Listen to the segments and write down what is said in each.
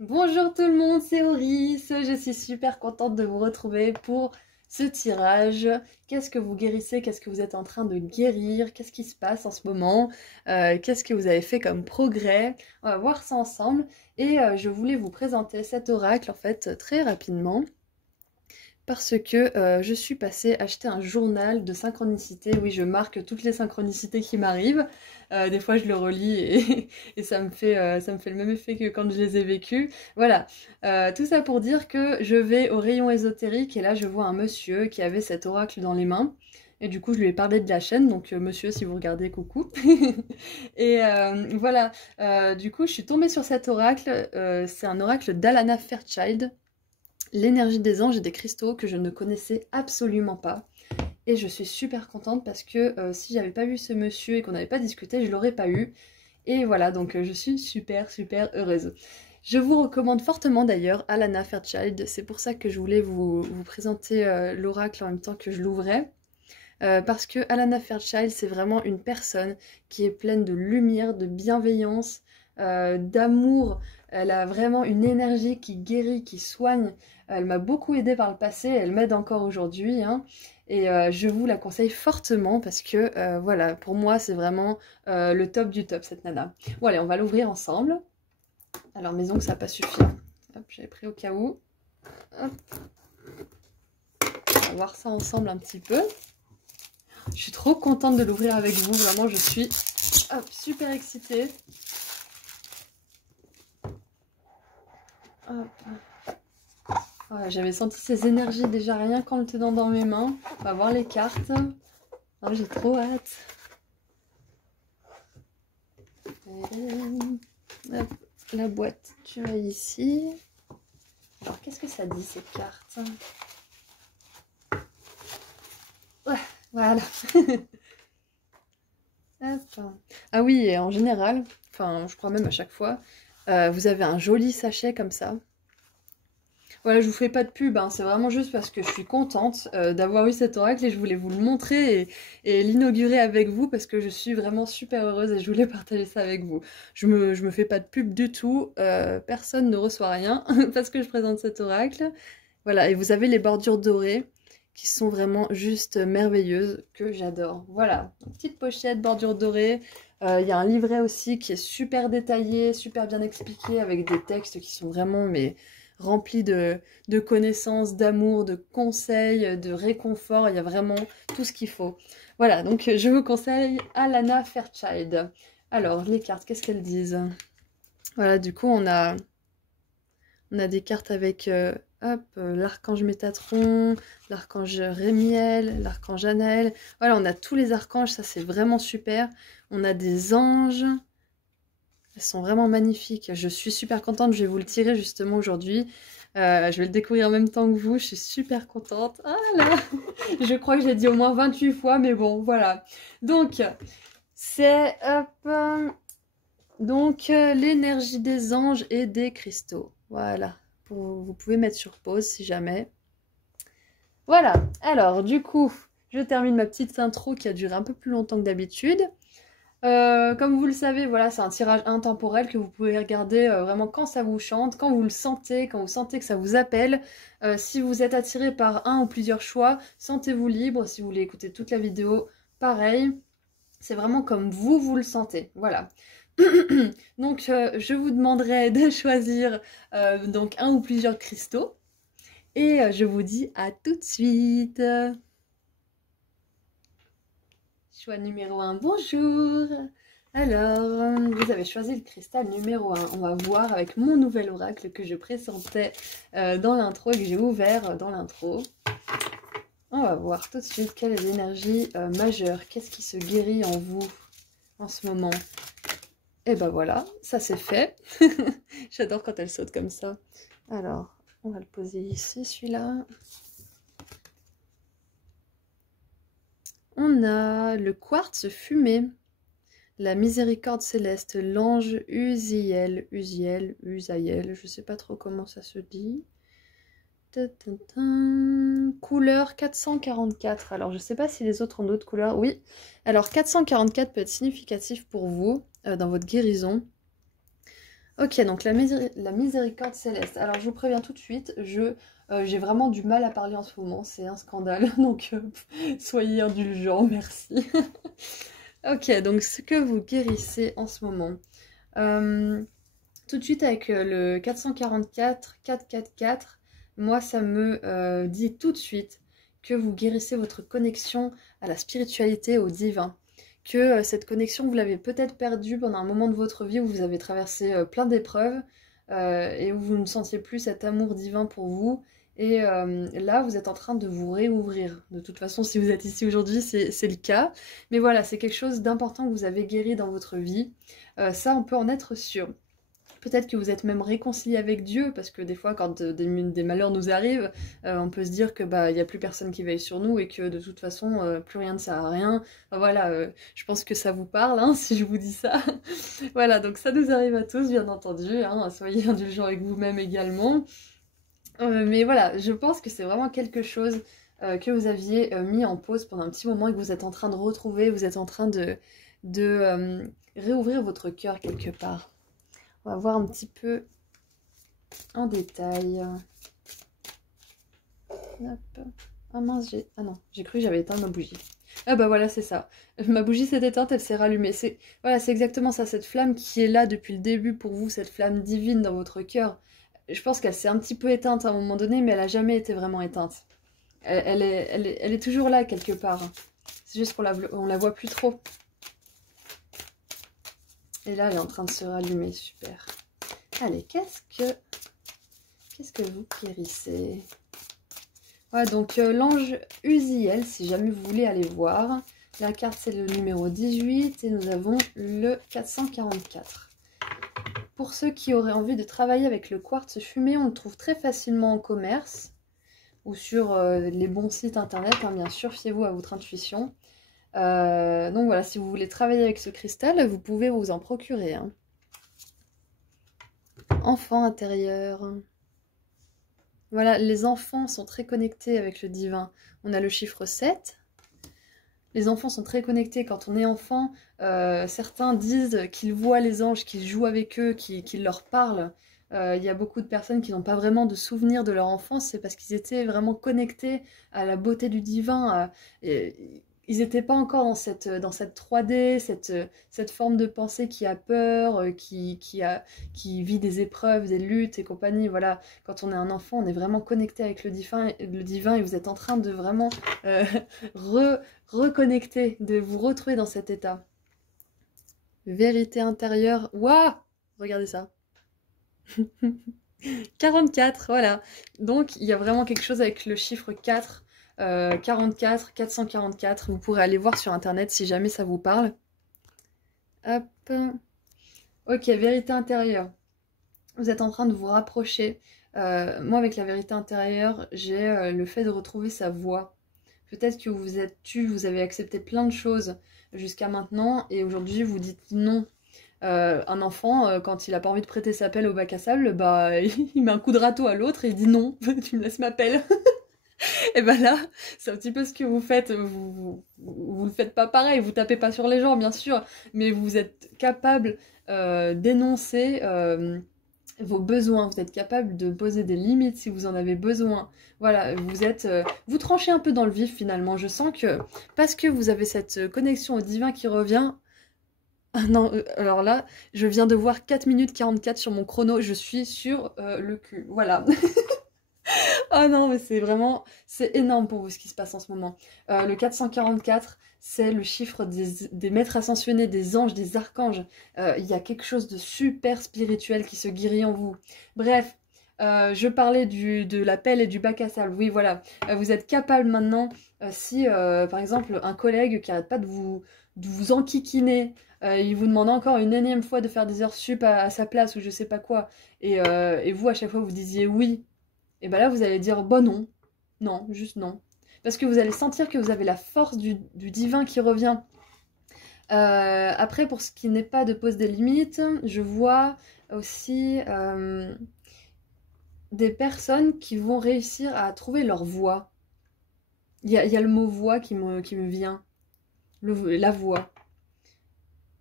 Bonjour tout le monde, c'est Auris. Je suis super contente de vous retrouver pour ce tirage. Qu'est-ce que vous guérissez? Qu'est-ce que vous êtes en train de guérir? Qu'est-ce qui se passe en ce moment? Qu'est-ce que vous avez fait comme progrès? On va voir ça ensemble. Et je voulais vous présenter cet oracle en fait très rapidement. Parce que je suis passée acheter un journal de synchronicité. Oui, je marque toutes les synchronicités qui m'arrivent. Des fois, je le relis et ça me fait le même effet que quand je les ai vécues. Voilà, tout ça pour dire que je vais au rayon ésotérique et là, je vois un monsieur qui avait cet oracle dans les mains. Et du coup, je lui ai parlé de la chaîne, donc monsieur, si vous regardez, coucou. Et voilà, du coup, je suis tombée sur cet oracle. C'est un oracle d'Alana Fairchild. L'énergie des anges et des cristaux que je ne connaissais absolument pas. Et je suis super contente parce que si j'avais pas vu ce monsieur et qu'on n'avait pas discuté, je l'aurais pas eu. Et voilà, donc je suis super heureuse. Je vous recommande fortement d'ailleurs Alana Fairchild. C'est pour ça que je voulais vous présenter l'oracle en même temps que je l'ouvrais. Parce que Alana Fairchild, c'est vraiment une personne qui est pleine de lumière, de bienveillance, d'amour. Elle a vraiment une énergie qui guérit, qui soigne. Elle m'a beaucoup aidée par le passé, elle m'aide encore aujourd'hui, hein. Et je vous la conseille fortement parce que, voilà, pour moi, c'est vraiment le top du top, cette nana. Bon, allez, on va l'ouvrir ensemble. Alors, mais donc, ça n'a pas suffi. Hop, j'avais pris au cas où. Hop. On va voir ça ensemble un petit peu. Je suis trop contente de l'ouvrir avec vous, vraiment je suis super excitée. Voilà, j'avais senti ces énergies déjà rien qu'en le tenant dans mes mains. On va voir les cartes. Oh, j'ai trop hâte. Hop, la boîte, tu vois ici. Alors qu'est-ce que ça dit ces cartes? Ouais, voilà. Hop. Ah oui, et en général, enfin je crois même à chaque fois, vous avez un joli sachet comme ça. Voilà, je vous fais pas de pub, hein, c'est vraiment juste parce que je suis contente d'avoir eu cet oracle et je voulais vous le montrer et l'inaugurer avec vous parce que je suis vraiment super heureuse et je voulais partager ça avec vous. Je me fais pas de pub du tout, personne ne reçoit rien parce que je présente cet oracle. Voilà, et vous avez les bordures dorées qui sont vraiment juste merveilleuses, que j'adore. Voilà, une petite pochette, bordure dorée. Il y a un livret aussi qui est super détaillé, super bien expliqué, avec des textes qui sont vraiment remplis de connaissances, d'amour, de conseils, de réconfort. Il y a vraiment tout ce qu'il faut. Voilà, donc je vous conseille Alana Fairchild. Alors, les cartes, qu'est-ce qu'elles disent? Voilà, du coup, on a des cartes avec l'archange Métatron, l'archange Rémiel, l'archange Anaël. Voilà, on a tous les archanges, ça c'est vraiment super. On a des anges. Elles sont vraiment magnifiques. Je suis super contente, je vais vous le tirer justement aujourd'hui. Je vais le découvrir en même temps que vous, je suis super contente. Ah là, je crois que je l'ai dit au moins 28 fois, mais bon, voilà. Donc, c'est l'énergie des anges et des cristaux. Voilà, vous pouvez mettre sur pause si jamais. Voilà, alors du coup, je termine ma petite intro qui a duré un peu plus longtemps que d'habitude. Comme vous le savez, voilà, c'est un tirage intemporel que vous pouvez regarder vraiment quand ça vous chante, quand vous le sentez, quand vous sentez que ça vous appelle. Si vous êtes attiré par un ou plusieurs choix, sentez-vous libre. Si vous voulez écouter toute la vidéo, pareil. C'est vraiment comme vous le sentez. Voilà. Donc, je vous demanderai de choisir donc un ou plusieurs cristaux. Et je vous dis à tout de suite. Choix numéro 1, bonjour. Alors, vous avez choisi le cristal numéro 1. On va voir avec mon nouvel oracle que je présentais dans l'intro et que j'ai ouvert dans l'intro. On va voir tout de suite quelle est l'énergie majeure. Qu'est-ce qui se guérit en vous en ce moment? Et ben voilà, ça c'est fait. J'adore quand elle saute comme ça. Alors, on va le poser ici, celui-là. On a le quartz fumé, la miséricorde céleste, l'ange Uziel, Uzaïel, je sais pas trop comment ça se dit. Couleur 444. Alors, je sais pas si les autres ont d'autres couleurs. Oui. Alors, 444 peut être significatif pour vous dans votre guérison. Ok, donc la miséricorde céleste. Alors je vous préviens tout de suite, j'ai vraiment du mal à parler en ce moment, c'est un scandale, donc soyez indulgents, merci. Ok, donc ce que vous guérissez en ce moment. Euh, Tout de suite avec le 444, 444, moi ça me dit tout de suite que vous guérissez votre connexion à la spiritualité, au divin. Que cette connexion, vous l'avez peut-être perdue pendant un moment de votre vie où vous avez traversé plein d'épreuves et où vous ne sentiez plus cet amour divin pour vous. Et là, vous êtes en train de vous réouvrir. De toute façon, si vous êtes ici aujourd'hui, c'est le cas. Mais voilà, c'est quelque chose d'important que vous avez guéri dans votre vie. Ça, on peut en être sûr. Peut-être que vous êtes même réconcilié avec Dieu, parce que des fois, quand des malheurs nous arrivent, on peut se dire que bah il y a plus personne qui veille sur nous et que de toute façon, plus rien ne sert à rien. Enfin, voilà, je pense que ça vous parle, hein, si je vous dis ça. Voilà, donc ça nous arrive à tous, bien entendu. Hein, soyez indulgents avec vous-même également. Mais voilà, je pense que c'est vraiment quelque chose que vous aviez mis en pause pendant un petit moment et que vous êtes en train de retrouver, vous êtes en train de réouvrir votre cœur quelque part. On va voir un petit peu en détail. Hop. Ah mince, ah non, j'ai cru que j'avais éteint ma bougie. Ah bah voilà, c'est ça. Ma bougie s'est éteinte, elle s'est rallumée. Voilà, c'est exactement ça, cette flamme qui est là depuis le début pour vous, cette flamme divine dans votre cœur. Je pense qu'elle s'est un petit peu éteinte à un moment donné, mais elle n'a jamais été vraiment éteinte. Elle est toujours là quelque part. C'est juste qu'on la voit plus trop. Et là, elle est en train de se rallumer, super. Allez, qu'est-ce que vous guérissez? Voilà, donc l'ange Uziel, si jamais vous voulez aller voir. La carte, c'est le numéro 18 et nous avons le 444. Pour ceux qui auraient envie de travailler avec le quartz fumé, on le trouve très facilement en commerce ou sur les bons sites internet, hein, bien sûr, fiez-vous à votre intuition. Donc voilà, si vous voulez travailler avec ce cristal, vous pouvez vous en procurer. Hein. Enfant intérieur. Voilà, les enfants sont très connectés avec le divin. On a le chiffre 7. Les enfants sont très connectés. Quand on est enfant, certains disent qu'ils voient les anges, qu'ils jouent avec eux, qu'ils leur parlent. Il y a beaucoup de personnes qui n'ont pas vraiment de souvenirs de leur enfance. C'est parce qu'ils étaient vraiment connectés à la beauté du divin. Ils n'étaient pas encore dans cette 3D, cette forme de pensée qui a peur, qui vit des épreuves, des luttes et compagnie. Voilà, quand on est un enfant, on est vraiment connecté avec le divin et vous êtes en train de vraiment reconnecter, de vous retrouver dans cet état. Vérité intérieure. Waouh! Regardez ça. 44, voilà. Donc, il y a vraiment quelque chose avec le chiffre 4. 44, 444. Vous pourrez aller voir sur internet si jamais ça vous parle. Hop. Ok, vérité intérieure. Vous êtes en train de vous rapprocher. Moi, avec la vérité intérieure, j'ai le fait de retrouver sa voix. Peut-être que vous vous êtes tu, vous avez accepté plein de choses jusqu'à maintenant et aujourd'hui vous dites non. Un enfant, quand il n'a pas envie de prêter sa pelle au bac à sable, bah il met un coup de râteau à l'autre et il dit non, tu me laisses ma pelle. Et ben là, c'est un petit peu ce que vous faites. Vous le faites pas pareil, vous tapez pas sur les gens, bien sûr, mais vous êtes capable d'énoncer vos besoins. Vous êtes capable de poser des limites si vous en avez besoin. Voilà, vous tranchez un peu dans le vif finalement. Je sens que parce que vous avez cette connexion au divin qui revient. Ah non, alors là, je viens de voir 4 minutes 44 sur mon chrono. Je suis sur le cul. Voilà. Oh non, mais c'est énorme pour vous ce qui se passe en ce moment. Le 444, c'est le chiffre des maîtres ascensionnés, des anges, des archanges. Il y a quelque chose de super spirituel qui se guérit en vous. Bref, je parlais de la pelle et du bac à sable. Oui, voilà. Vous êtes capable maintenant, si par exemple un collègue qui arrête pas de vous enquiquiner, il vous demande encore une énième fois de faire des heures sup à sa place ou je sais pas quoi, et vous à chaque fois vous disiez oui. Et bien là, vous allez dire, bah non, non, juste non. Parce que vous allez sentir que vous avez la force du divin qui revient. Après, pour ce qui n'est pas de pose des limites, je vois aussi des personnes qui vont réussir à trouver leur voix. Il y a le mot voix qui me vient. La voix.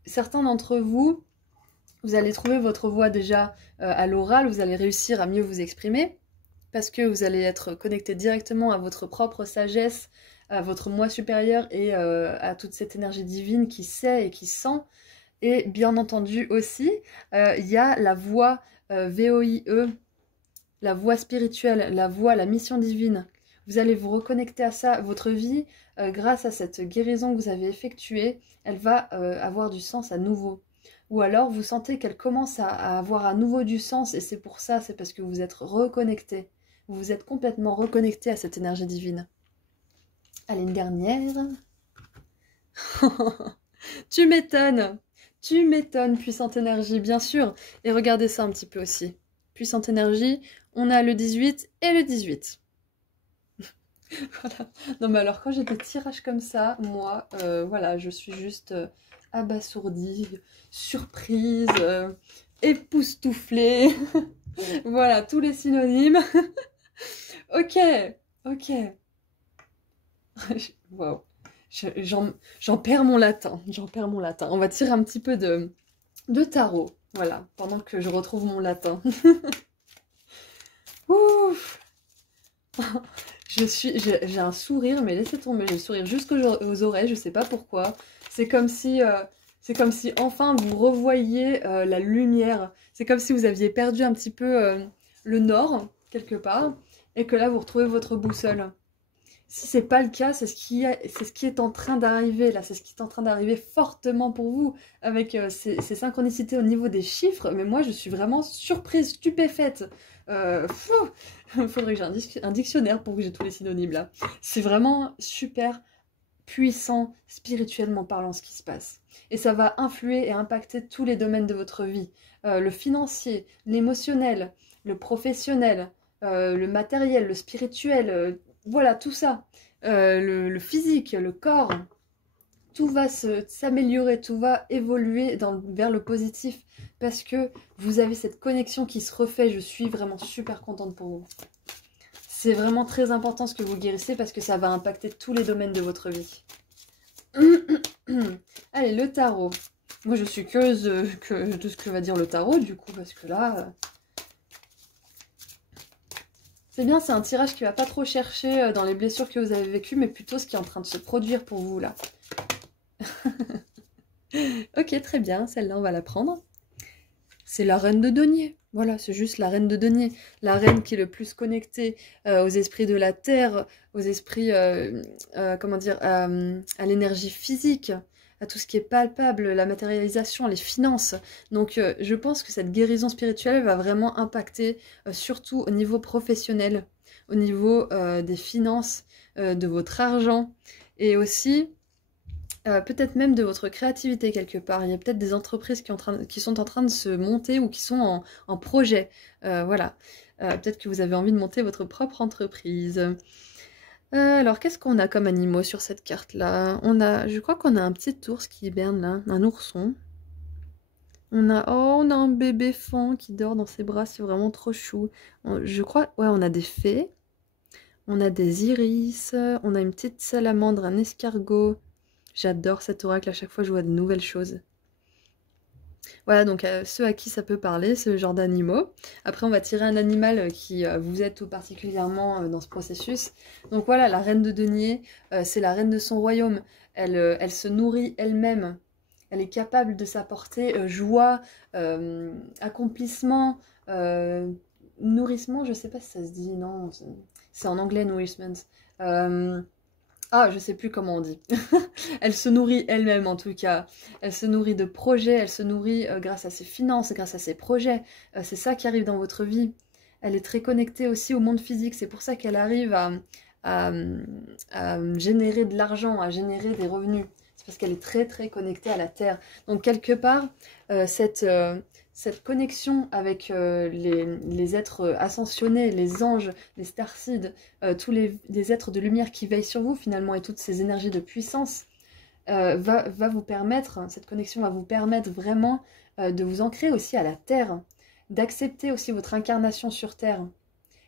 Certains d'entre vous Vous allez trouver votre voix déjà à l'oral, vous allez réussir à mieux vous exprimer, parce que vous allez être connecté directement à votre propre sagesse, à votre moi supérieur et à toute cette énergie divine qui sait et qui sent. Et bien entendu aussi, il y a la voix VOIE, la voix spirituelle, la voix, la mission divine. Vous allez vous reconnecter à ça. Votre vie, grâce à cette guérison que vous avez effectuée, elle va avoir du sens à nouveau. Ou alors vous sentez qu'elle commence à avoir à nouveau du sens et c'est pour ça, c'est parce que vous êtes reconnecté. Vous vous êtes complètement reconnecté à cette énergie divine. Allez, une dernière. Tu m'étonnes. Tu m'étonnes, puissante énergie, bien sûr. Et regardez ça un petit peu aussi. Puissante énergie, on a le 18 et le 18. Voilà. Non mais alors quand j'ai des tirages comme ça, moi, voilà, je suis juste abasourdie, surprise, époustouflée. Voilà, tous les synonymes. Ok, ok. Waouh. J'en perds mon latin, j'en perds mon latin. On va tirer un petit peu de tarot, voilà, pendant que je retrouve mon latin. Ouf. J'ai un sourire, mais laissez tomber, j'ai le sourire jusqu'aux oreilles, je sais pas pourquoi. C'est comme si enfin vous revoyiez la lumière. C'est comme si vous aviez perdu un petit peu le nord, quelque part, et que là vous retrouvez votre boussole. Si c'est pas le cas, c'est ce qui est en train d'arriver là, c'est ce qui est en train d'arriver fortement pour vous avec ces synchronicités au niveau des chiffres. Mais moi, je suis vraiment surprise, stupéfaite. Faudrait que j'ai un dictionnaire pour que j'ai tous les synonymes là. C'est vraiment super puissant, spirituellement parlant, ce qui se passe. Et ça va influer et impacter tous les domaines de votre vie. Le financier, l'émotionnel, le professionnel, le matériel, le spirituel. Voilà, tout ça. Le physique, le corps, tout va s'améliorer, tout va évoluer vers le positif parce que vous avez cette connexion qui se refait. Je suis vraiment super contente pour vous. C'est vraiment très important ce que vous guérissez parce que ça va impacter tous les domaines de votre vie. Allez, le tarot. Moi, je suis curieuse de ce que va dire le tarot, du coup, parce que là... C'est bien, c'est un tirage qui va pas trop chercher dans les blessures que vous avez vécues, mais plutôt ce qui est en train de se produire pour vous, là. Ok, très bien, celle-là, on va la prendre. C'est la reine de denier. Voilà, c'est juste la reine de denier. La reine qui est le plus connectée aux esprits de la terre, aux esprits, comment dire, à l'énergie physique, à tout ce qui est palpable, la matérialisation, les finances. Donc, je pense que cette guérison spirituelle va vraiment impacter, surtout au niveau professionnel, au niveau des finances, de votre argent, et aussi... peut-être même de votre créativité quelque part. Il y a peut-être des entreprises qui sont en train de se monter ou qui sont en projet. Voilà. Peut-être que vous avez envie de monter votre propre entreprise. Alors, qu'est-ce qu'on a comme animaux sur cette carte-là? Je crois qu'on a un petit ours qui hiberne là, un ourson. On a un bébé faon qui dort dans ses bras, c'est vraiment trop chou. Je crois, ouais, on a des fées. On a des iris. On a une petite salamandre, un escargot. J'adore cet oracle, à chaque fois je vois de nouvelles choses. Voilà, donc ceux à qui ça peut parler, ce genre d'animaux. Après, on va tirer un animal qui vous aide tout particulièrement dans ce processus. Donc voilà, la reine de denier, c'est la reine de son royaume. Elle se nourrit elle-même. Elle est capable de s'apporter joie, accomplissement, nourrissement, je sais pas si ça se dit, non, c'est en anglais, nourishment. Je sais plus comment on dit. Elle se nourrit elle-même en tout cas. Elle se nourrit de projets, elle se nourrit grâce à ses finances, grâce à ses projets. C'est ça qui arrive dans votre vie. Elle est très connectée aussi au monde physique. C'est pour ça qu'elle arrive à générer de l'argent, à générer des revenus. C'est parce qu'elle est très très connectée à la Terre. Donc quelque part, cette connexion avec les êtres ascensionnés, les anges, les starseeds, tous les êtres de lumière qui veillent sur vous finalement et toutes ces énergies de puissance va vous permettre, cette connexion va vous permettre vraiment de vous ancrer aussi à la Terre, d'accepter aussi votre incarnation sur Terre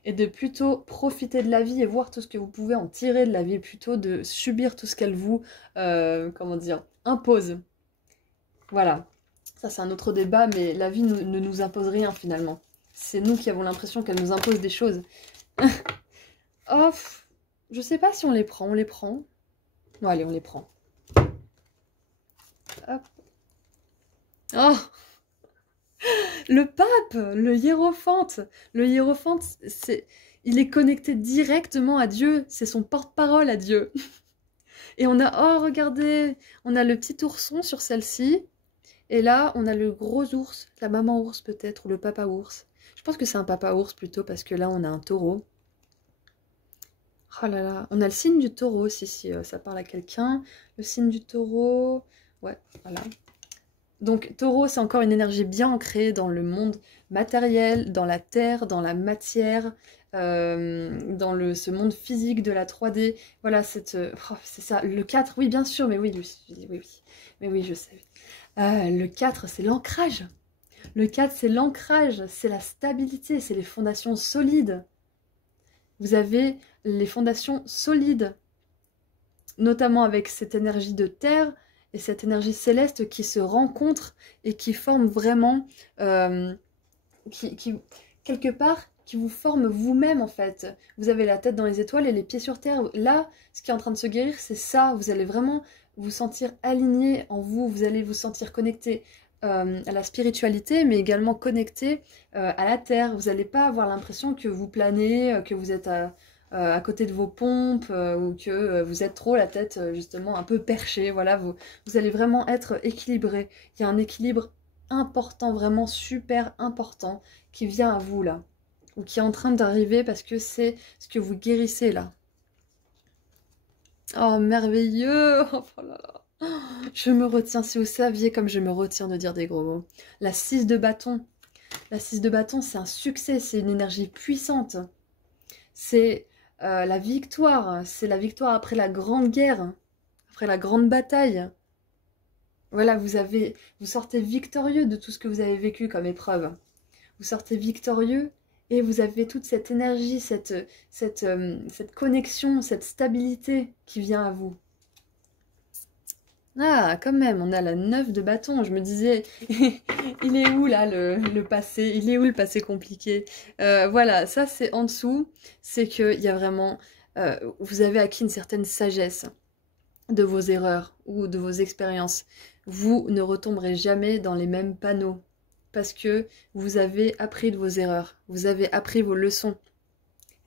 et de plutôt profiter de la vie et voir tout ce que vous pouvez en tirer de la vie plutôt de subir tout ce qu'elle vous, comment dire, impose. Voilà. Ça, c'est un autre débat, mais la vie ne nous impose rien, finalement. C'est nous qui avons l'impression qu'elle nous impose des choses. Oh, je sais pas si on les prend. On les prend. Bon, allez, on les prend. Hop. Oh, le pape, le hiérophante. Le hiérophante, il est connecté directement à Dieu. C'est son porte-parole à Dieu. Et on a, oh, regardez, on a le petit ourson sur celle-ci. Et là, on a le gros ours, la maman ours peut-être, ou le papa ours. Je pense que c'est un papa ours plutôt, parce que là, on a un taureau. Oh là là, on a le signe du taureau aussi, si ça parle à quelqu'un. Le signe du taureau, ouais, voilà. Donc, taureau, c'est encore une énergie bien ancrée dans le monde matériel, dans la terre, dans la matière, dans ce monde physique de la 3D. Voilà, oh, c'est ça, le 4, oui, bien sûr, mais oui, oui, oui, mais oui, je sais. Le 4, c'est l'ancrage. Le 4, c'est l'ancrage, c'est la stabilité, c'est les fondations solides. Vous avez les fondations solides, notamment avec cette énergie de terre et cette énergie céleste qui se rencontrent et qui forment vraiment, quelque part, qui vous forment vous-même en fait. Vous avez la tête dans les étoiles et les pieds sur terre. Là, ce qui est en train de se guérir, c'est ça. Vous allez vraiment vous sentir aligné en vous, vous allez vous sentir connecté à la spiritualité, mais également connecté à la terre. Vous n'allez pas avoir l'impression que vous planez, que vous êtes à côté de vos pompes, ou que vous êtes trop la tête justement un peu perchée. Voilà, vous allez vraiment être équilibré. Il y a un équilibre important, vraiment super important, qui vient à vous là, ou qui est en train d'arriver parce que c'est ce que vous guérissez là. Oh, merveilleux! Oh là là! Je me retiens, si vous saviez comme je me retiens de dire des gros mots. La 6 de bâton. La 6 de bâton, c'est un succès, c'est une énergie puissante. C'est la victoire, c'est la victoire après la grande guerre, après la grande bataille. Voilà, vous sortez victorieux de tout ce que vous avez vécu comme épreuve. Vous sortez victorieux et vous avez toute cette énergie, cette connexion, cette stabilité qui vient à vous. Ah, quand même, on a la 9 de bâton. Je me disais, il est où là le passé? Il est où le passé compliqué? Voilà, ça c'est en dessous. C'est qu'il y a vraiment... vous avez acquis une certaine sagesse de vos erreurs ou de vos expériences. Vous ne retomberez jamais dans les mêmes panneaux parce que vous avez appris de vos erreurs. Vous avez appris vos leçons.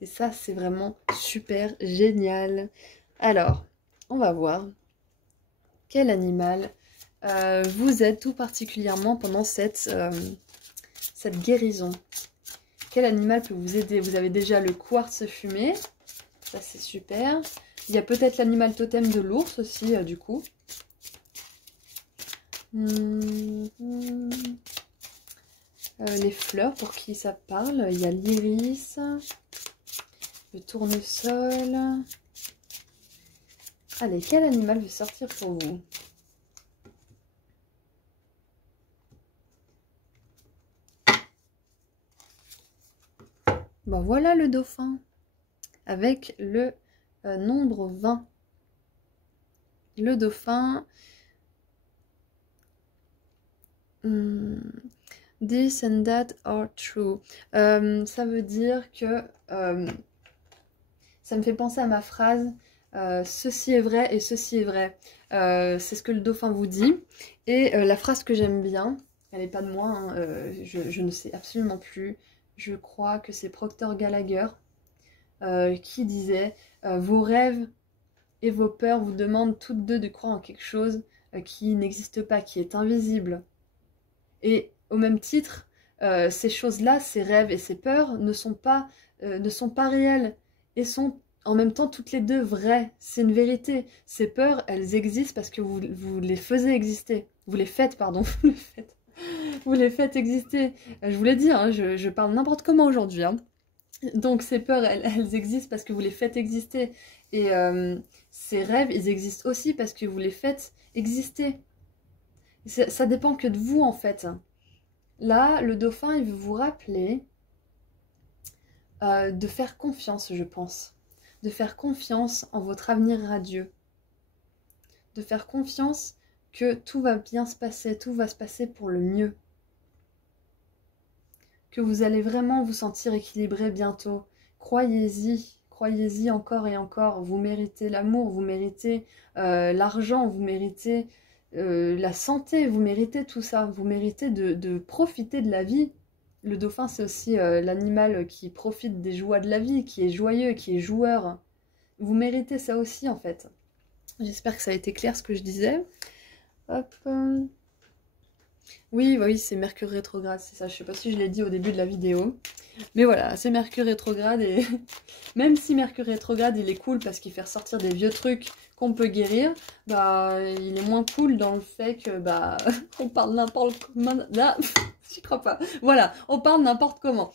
Et ça, c'est vraiment super génial. Alors, on va voir quel animal vous êtes tout particulièrement pendant cette guérison. Quel animal peut vous aider? Vous avez déjà le quartz fumé. Ça, c'est super. Il y a peut-être l'animal totem de l'ours aussi, du coup. Les fleurs, pour qui ça parle? Il y a l'iris, le tournesol. Allez, quel animal veut sortir pour vous? Ben voilà le dauphin, avec le nombre 20. Le dauphin... This and that are true. Ça veut dire que... ça me fait penser à ma phrase ceci est vrai et ceci est vrai. C'est ce que le dauphin vous dit. Et la phrase que j'aime bien, elle n'est pas de moi, hein, je ne sais absolument plus. Je crois que c'est Proctor Gallagher qui disait vos rêves et vos peurs vous demandent toutes deux de croire en quelque chose qui n'existe pas, qui est invisible. Et au même titre, ces choses-là, ces rêves et ces peurs ne sont pas réelles et sont en même temps toutes les deux vraies. C'est une vérité. Ces peurs, elles existent parce que vous les faisiez exister. Vous les faites, pardon. Vous les faites exister. Je vous l'ai dit, hein, je parle n'importe comment aujourd'hui. Hein. Donc ces peurs, elles existent parce que vous les faites exister. Et ces rêves, ils existent aussi parce que vous les faites exister. Ça dépend que de vous, en fait. Là, le dauphin, il veut vous rappeler de faire confiance, je pense. De faire confiance en votre avenir radieux. De faire confiance que tout va bien se passer, tout va se passer pour le mieux. Que vous allez vraiment vous sentir équilibré bientôt. Croyez-y encore et encore. Vous méritez l'amour, vous méritez l'argent, vous méritez la santé, vous méritez tout ça. Vous méritez de profiter de la vie. Le dauphin, c'est aussi l'animal qui profite des joies de la vie, qui est joyeux, qui est joueur. Vous méritez ça aussi, en fait. J'espère que ça a été clair ce que je disais. Hop. Oui, bah oui, c'est Mercure rétrograde, c'est ça. Je sais pas si je l'ai dit au début de la vidéo. Mais voilà, c'est Mercure rétrograde et même si Mercure rétrograde, il est cool parce qu'il fait ressortir des vieux trucs qu'on peut guérir, bah il est moins cool dans le fait que bah on parle n'importe comment. Là, j'y crois pas. Voilà, on parle n'importe comment.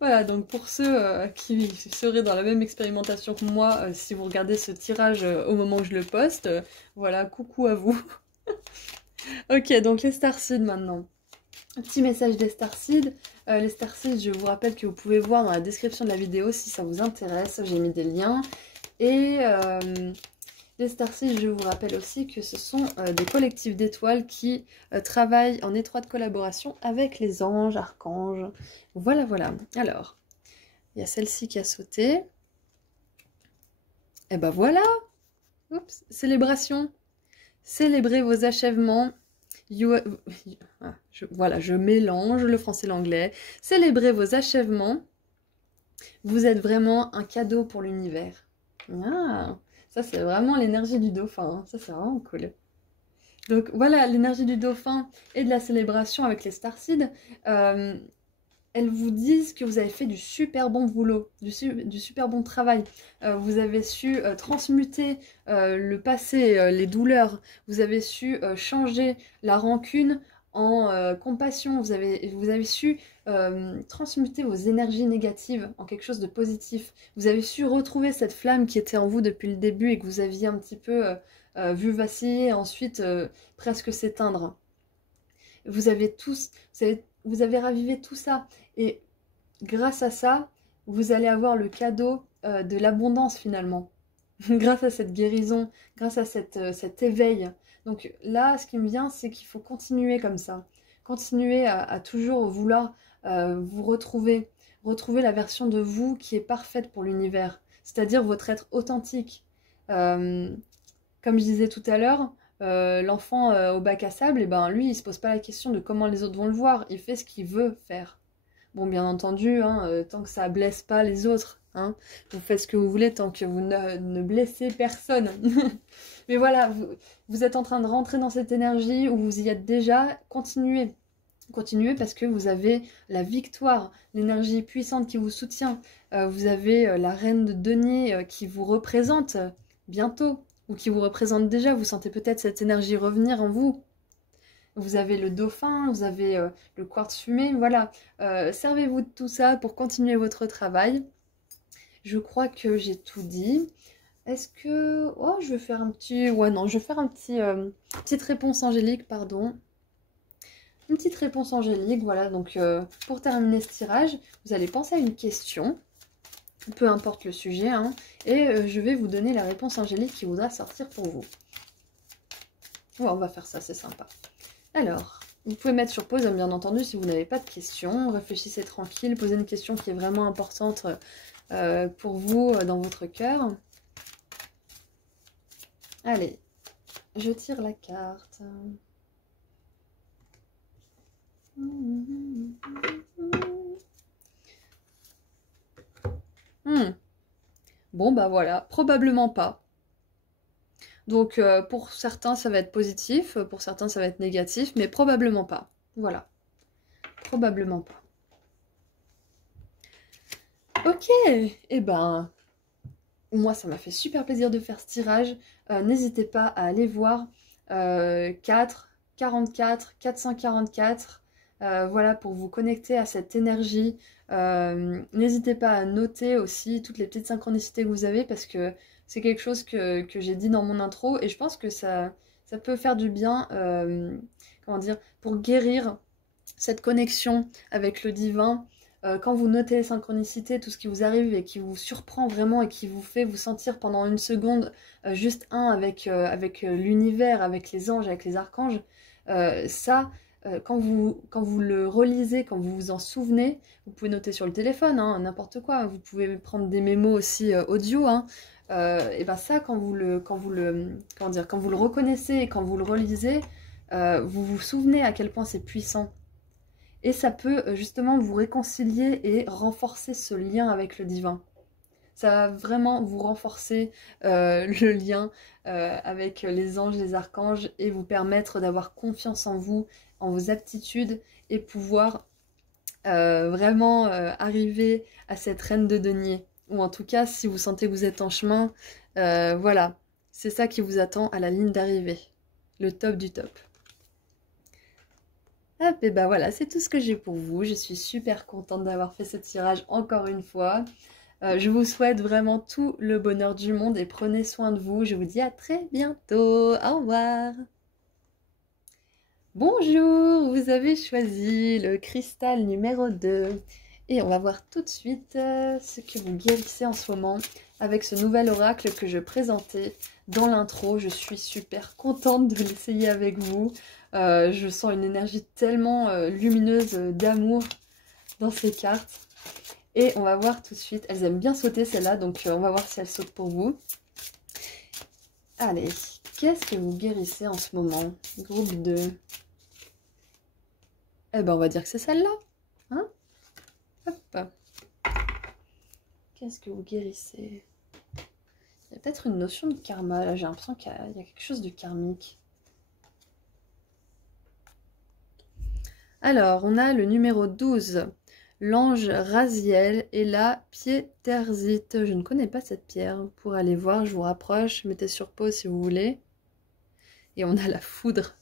Voilà, donc pour ceux qui seraient dans la même expérimentation que moi, si vous regardez ce tirage au moment où je le poste, voilà, coucou à vous. Ok, donc les starseeds maintenant. Un petit message des starseeds. Les starseeds, je vous rappelle que vous pouvez voir dans la description de la vidéo si ça vous intéresse. J'ai mis des liens. Et les starseeds, je vous rappelle aussi que ce sont des collectifs d'étoiles qui travaillent en étroite collaboration avec les anges, archanges. Voilà, voilà. Alors, il y a celle-ci qui a sauté. Et ben voilà. Oups, célébration. Célébrez vos achèvements. Voilà, je mélange le français et l'anglais. Célébrez vos achèvements. Vous êtes vraiment un cadeau pour l'univers. Ah, ça, c'est vraiment l'énergie du dauphin. Hein. Ça, c'est vraiment cool. Donc, voilà, l'énergie du dauphin et de la célébration avec les starseeds. Elles vous disent que vous avez fait du super bon boulot, du super bon travail. Vous avez su transmuter le passé, les douleurs. Vous avez su changer la rancune en compassion. Vous avez su transmuter vos énergies négatives en quelque chose de positif. Vous avez su retrouver cette flamme qui était en vous depuis le début et que vous aviez un petit peu vu vaciller et ensuite presque s'éteindre. Vous avez ravivé tout ça. Et grâce à ça, vous allez avoir le cadeau de l'abondance finalement. Grâce à cette guérison, grâce à cet éveil. Donc là, ce qui me vient, c'est qu'il faut continuer comme ça. Continuer à toujours vouloir vous retrouver. Retrouver la version de vous qui est parfaite pour l'univers. C'est-à-dire votre être authentique. Comme je disais tout à l'heure, l'enfant au bac à sable, et ben, lui, il se pose pas la question de comment les autres vont le voir. Il fait ce qu'il veut faire. Bon, bien entendu, hein, tant que ça blesse pas les autres, hein, vous faites ce que vous voulez tant que vous ne blessez personne. Mais voilà, vous êtes en train de rentrer dans cette énergie où vous y êtes déjà. Continuez. Continuez parce que vous avez la victoire, l'énergie puissante qui vous soutient. Vous avez la reine de denier qui vous représente bientôt ou qui vous représente déjà. Vous sentez peut-être cette énergie revenir en vous. Vous avez le dauphin, vous avez le quartz fumé, voilà. Servez-vous de tout ça pour continuer votre travail. Je crois que j'ai tout dit. Est-ce que... Oh, je vais faire un petit... Ouais, non, je vais faire un petit... petite réponse angélique, pardon. Une petite réponse angélique, voilà. Donc, pour terminer ce tirage, vous allez penser à une question, peu importe le sujet, hein, et je vais vous donner la réponse angélique qui voudra sortir pour vous. Ouais, on va faire ça, c'est sympa. Alors, vous pouvez mettre sur pause, bien entendu, si vous n'avez pas de questions. Réfléchissez tranquille, posez une question qui est vraiment importante pour vous dans votre cœur. Allez, je tire la carte. Bon, bah voilà, probablement pas. Donc pour certains ça va être positif, pour certains ça va être négatif, mais probablement pas. Voilà, probablement pas. Ok, et ben moi ça m'a fait super plaisir de faire ce tirage. N'hésitez pas à aller voir 444, 444, voilà pour vous connecter à cette énergie. N'hésitez pas à noter aussi toutes les petites synchronicités que vous avez parce que c'est quelque chose que j'ai dit dans mon intro et je pense que ça peut faire du bien, comment dire, pour guérir cette connexion avec le divin, quand vous notez les synchronicités, tout ce qui vous arrive et qui vous surprend vraiment et qui vous fait vous sentir pendant une seconde juste un avec l'univers, avec les anges, avec les archanges, ça, quand vous le relisez, quand vous vous en souvenez, vous pouvez noter sur le téléphone, hein, n'importe quoi, vous pouvez prendre des mémos aussi audio, hein, et ben ça, quand vous le reconnaissez et quand vous le relisez, vous vous souvenez à quel point c'est puissant. Et ça peut justement vous réconcilier et renforcer ce lien avec le divin. Ça va vraiment vous renforcer le lien avec les anges, les archanges et vous permettre d'avoir confiance en vous, en vos aptitudes et pouvoir vraiment arriver à cette reine de denier. Ou en tout cas, si vous sentez que vous êtes en chemin, voilà, c'est ça qui vous attend à la ligne d'arrivée. Le top du top. Hop, et bah voilà, c'est tout ce que j'ai pour vous. Je suis super contente d'avoir fait ce tirage encore une fois. Je vous souhaite vraiment tout le bonheur du monde et prenez soin de vous. Je vous dis à très bientôt. Au revoir. Bonjour, vous avez choisi le cristal numéro 2. Et on va voir tout de suite ce que vous guérissez en ce moment avec ce nouvel oracle que je présentais dans l'intro. Je suis super contente de l'essayer avec vous. Je sens une énergie tellement lumineuse d'amour dans ces cartes. Et on va voir tout de suite. Elles aiment bien sauter celles-là, donc on va voir si elles sautent pour vous. Allez, qu'est-ce que vous guérissez en ce moment? Groupe 2. Eh ben on va dire que c'est celle-là. Hein? Hop. Qu'est-ce que vous guérissez? Il y a peut-être une notion de karma. Là, j'ai l'impression qu'il y a quelque chose de karmique. Alors, on a le numéro 12. L'ange Raziel et la piétersite. Je ne connais pas cette pierre. Pour aller voir, je vous rapproche. Mettez sur pause si vous voulez. Et on a la foudre.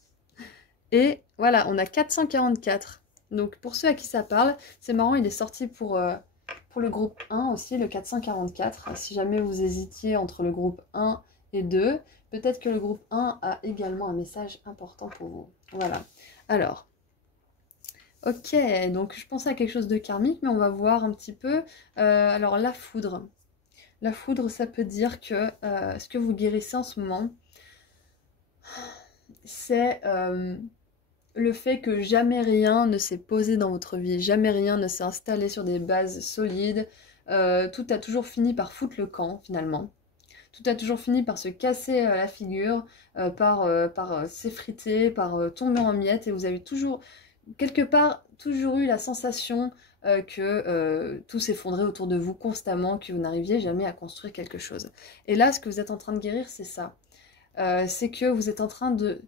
Et voilà, on a 444. Donc pour ceux à qui ça parle, c'est marrant, il est sorti pour le groupe 1 aussi, le 444. Si jamais vous hésitiez entre le groupe 1 et 2, peut-être que le groupe 1 a également un message important pour vous. Voilà. Alors, ok, donc je pensais à quelque chose de karmique, mais on va voir un petit peu. Alors la foudre. La foudre, ça peut dire que ce que vous guérissez en ce moment, c'est le fait que jamais rien ne s'est posé dans votre vie, jamais rien ne s'est installé sur des bases solides, tout a toujours fini par foutre le camp finalement. Tout a toujours fini par se casser la figure, par s'effriter, par tomber en miettes, et vous avez toujours, quelque part, toujours eu la sensation que tout s'effondrait autour de vous constamment, que vous n'arriviez jamais à construire quelque chose. Et là, ce que vous êtes en train de guérir, c'est ça. C'est que vous êtes en train de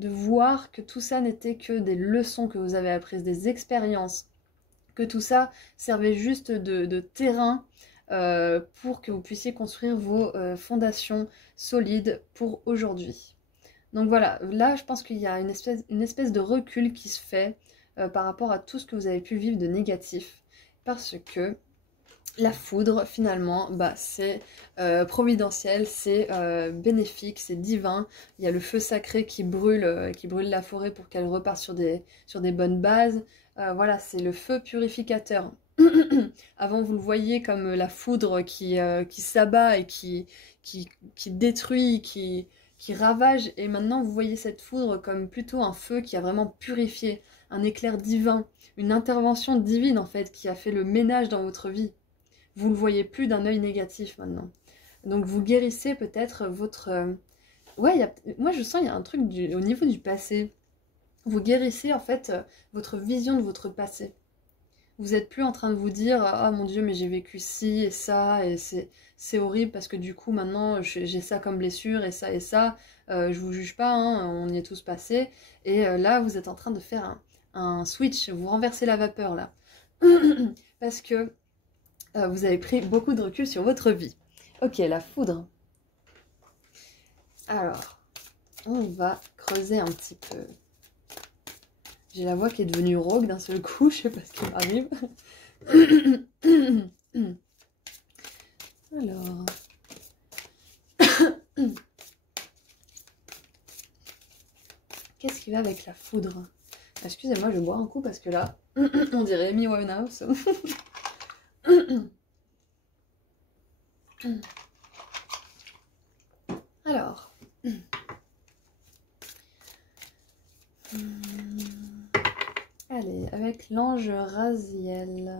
voir que tout ça n'était que des leçons que vous avez apprises, des expériences, que tout ça servait juste de terrain pour que vous puissiez construire vos fondations solides pour aujourd'hui. Donc voilà, là je pense qu'il y a une espèce de recul qui se fait par rapport à tout ce que vous avez pu vivre de négatif, parce que la foudre, finalement, bah, c'est providentiel, c'est bénéfique, c'est divin. Il y a le feu sacré qui brûle la forêt pour qu'elle reparte sur des bonnes bases. Voilà, c'est le feu purificateur. Avant, vous le voyez comme la foudre qui s'abat et qui détruit, qui ravage. Et maintenant, vous voyez cette foudre comme plutôt un feu qui a vraiment purifié, un éclair divin, une intervention divine en fait, qui a fait le ménage dans votre vie. Vous ne le voyez plus d'un œil négatif maintenant. Donc vous guérissez peut-être votre... Ouais, moi je sens qu'il y a un truc au niveau du passé. Vous guérissez en fait votre vision de votre passé. Vous n'êtes plus en train de vous dire « Ah mon Dieu, mais j'ai vécu ci et ça, et c'est horrible parce que du coup maintenant j'ai ça comme blessure et ça et ça. Je vous juge pas, hein, on y est tous passés. » Et là, vous êtes en train de faire un switch, vous renversez la vapeur là. Parce que vous avez pris beaucoup de recul sur votre vie. Ok, la foudre. Alors, on va creuser un petit peu. J'ai la voix qui est devenue rauque d'un seul coup, je sais pas ce qui m'arrive. Alors... Qu'est-ce qui va avec la foudre? Excusez-moi, je bois un coup parce que là, On dirait Amy Winehouse. Alors. Allez, avec l'ange Raziel.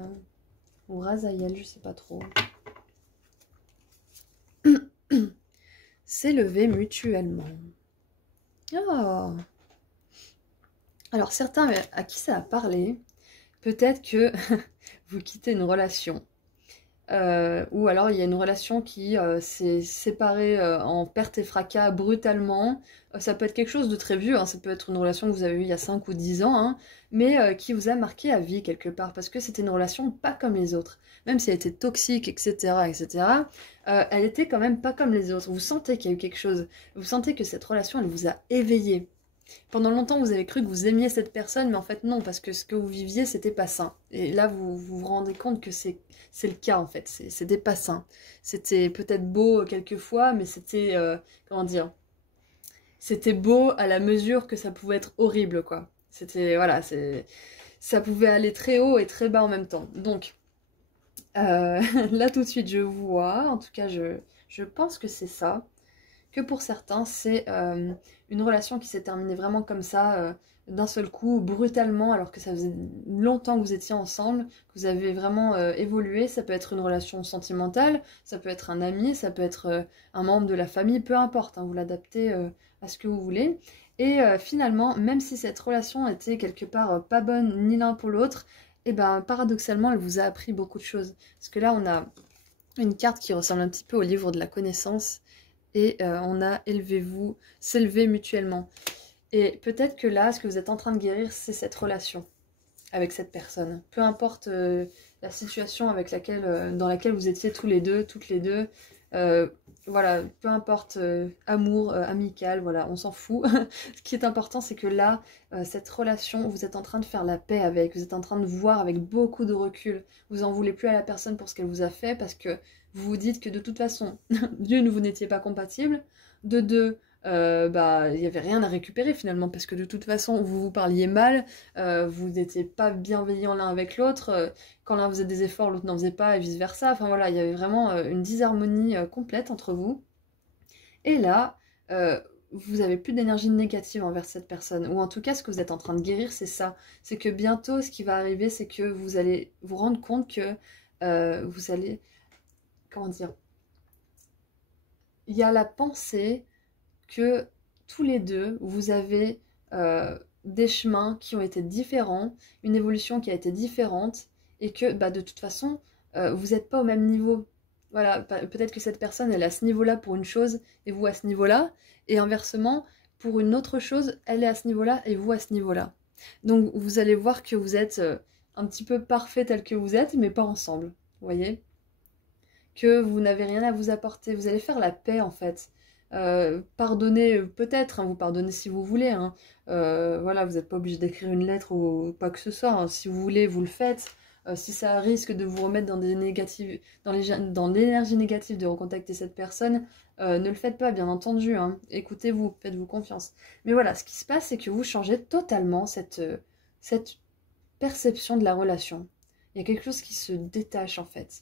Ou Razaël, je sais pas trop. S'élever mutuellement. Oh. Alors certains à qui ça a parlé, peut-être que vous quittez une relation. Ou alors il y a une relation qui s'est séparée en perte et fracas brutalement. Ça peut être quelque chose de très vieux, hein, ça peut être une relation que vous avez eue il y a 5 ou 10 ans, hein, mais qui vous a marqué à vie quelque part, parce que c'était une relation pas comme les autres. Même si elle était toxique, etc., etc., elle était quand même pas comme les autres. Vous sentez qu'il y a eu quelque chose, vous sentez que cette relation, elle vous a éveillé. Pendant longtemps, vous avez cru que vous aimiez cette personne, mais en fait non, parce que ce que vous viviez, c'était pas sain. Et là, vous rendez compte que c'est le cas, en fait. C'était pas sain. C'était peut-être beau quelquefois, mais c'était, comment dire, c'était beau à la mesure que ça pouvait être horrible, quoi. C'était, voilà, ça pouvait aller très haut et très bas en même temps. Donc, là, tout de suite, je vois, en tout cas, je pense que c'est ça. Que pour certains, c'est une relation qui s'est terminée vraiment comme ça, d'un seul coup, brutalement, alors que ça faisait longtemps que vous étiez ensemble, que vous avez vraiment évolué. Ça peut être une relation sentimentale, ça peut être un ami, ça peut être un membre de la famille, peu importe, hein, vous l'adaptez à ce que vous voulez. Et finalement, même si cette relation était quelque part pas bonne ni l'un pour l'autre, et ben paradoxalement, elle vous a appris beaucoup de choses. Parce que là, on a une carte qui ressemble un petit peu au livre de la connaissance, et on a élevez-vous, s'élever mutuellement. Et peut-être que là, ce que vous êtes en train de guérir, c'est cette relation avec cette personne. Peu importe la situation avec dans laquelle vous étiez tous les deux, toutes les deux. Voilà, peu importe, amour, amical, voilà, on s'en fout. Ce qui est important, c'est que là, cette relation, vous êtes en train de faire la paix avec, vous êtes en train de voir avec beaucoup de recul. Vous en voulez plus à la personne pour ce qu'elle vous a fait, parce que vous vous dites que de toute façon, d'une, vous n'étiez pas compatible, de deux, bah, il n'y avait rien à récupérer finalement, parce que de toute façon, vous vous parliez mal, vous n'étiez pas bienveillants l'un avec l'autre, quand l'un faisait des efforts, l'autre n'en faisait pas, et vice-versa. Enfin voilà, il y avait vraiment une disharmonie complète entre vous. Et là, vous avez plus d'énergie négative envers cette personne. Ou en tout cas, ce que vous êtes en train de guérir, c'est ça. C'est que bientôt, ce qui va arriver, c'est que vous allez vous rendre compte que vous allez... Comment dire? Il y a la pensée que tous les deux, vous avez des chemins qui ont été différents, une évolution qui a été différente, et que bah, de toute façon, vous n'êtes pas au même niveau. Voilà, peut-être que cette personne, elle est à ce niveau-là pour une chose, et vous à ce niveau-là, et inversement, pour une autre chose, elle est à ce niveau-là, et vous à ce niveau-là. Donc vous allez voir que vous êtes un petit peu parfait tel que vous êtes, mais pas ensemble, vous voyez? Que vous n'avez rien à vous apporter, vous allez faire la paix en fait. Pardonnez peut-être, hein, vous pardonnez si vous voulez, hein. Voilà, vous n'êtes pas obligé d'écrire une lettre ou quoi que ce soit, hein. Si vous voulez, vous le faites. Si ça risque de vous remettre dans des négatifs, dans l'énergie négative de recontacter cette personne, ne le faites pas, bien entendu, hein. Écoutez-vous, faites-vous confiance. Mais voilà, ce qui se passe, c'est que vous changez totalement cette perception de la relation. Il y a quelque chose qui se détache en fait.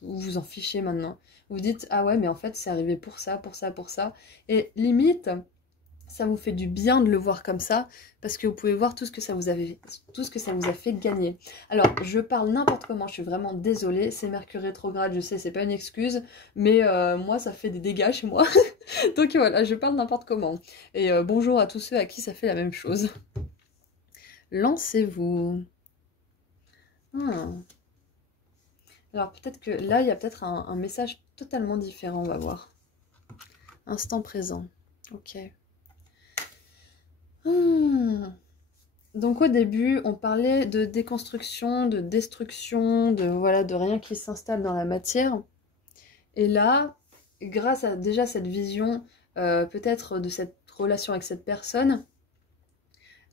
Vous vous en fichez maintenant. Vous dites, ah ouais, mais en fait, c'est arrivé pour ça, pour ça, pour ça. Et limite, ça vous fait du bien de le voir comme ça, parce que vous pouvez voir tout ce que ça vous a fait gagner. Alors, je parle n'importe comment, je suis vraiment désolée. C'est Mercure rétrograde, je sais, c'est pas une excuse, mais moi, ça fait des dégâts chez moi. Donc voilà, je parle n'importe comment. Et bonjour à tous ceux à qui ça fait la même chose. Lancez-vous. Alors peut-être que là, il y a peut-être un message totalement différent, on va voir. Instant présent. Ok. Donc au début, on parlait de déconstruction, de destruction, voilà, de rien qui s'installe dans la matière. Et là, grâce à déjà cette vision, peut-être de cette relation avec cette personne,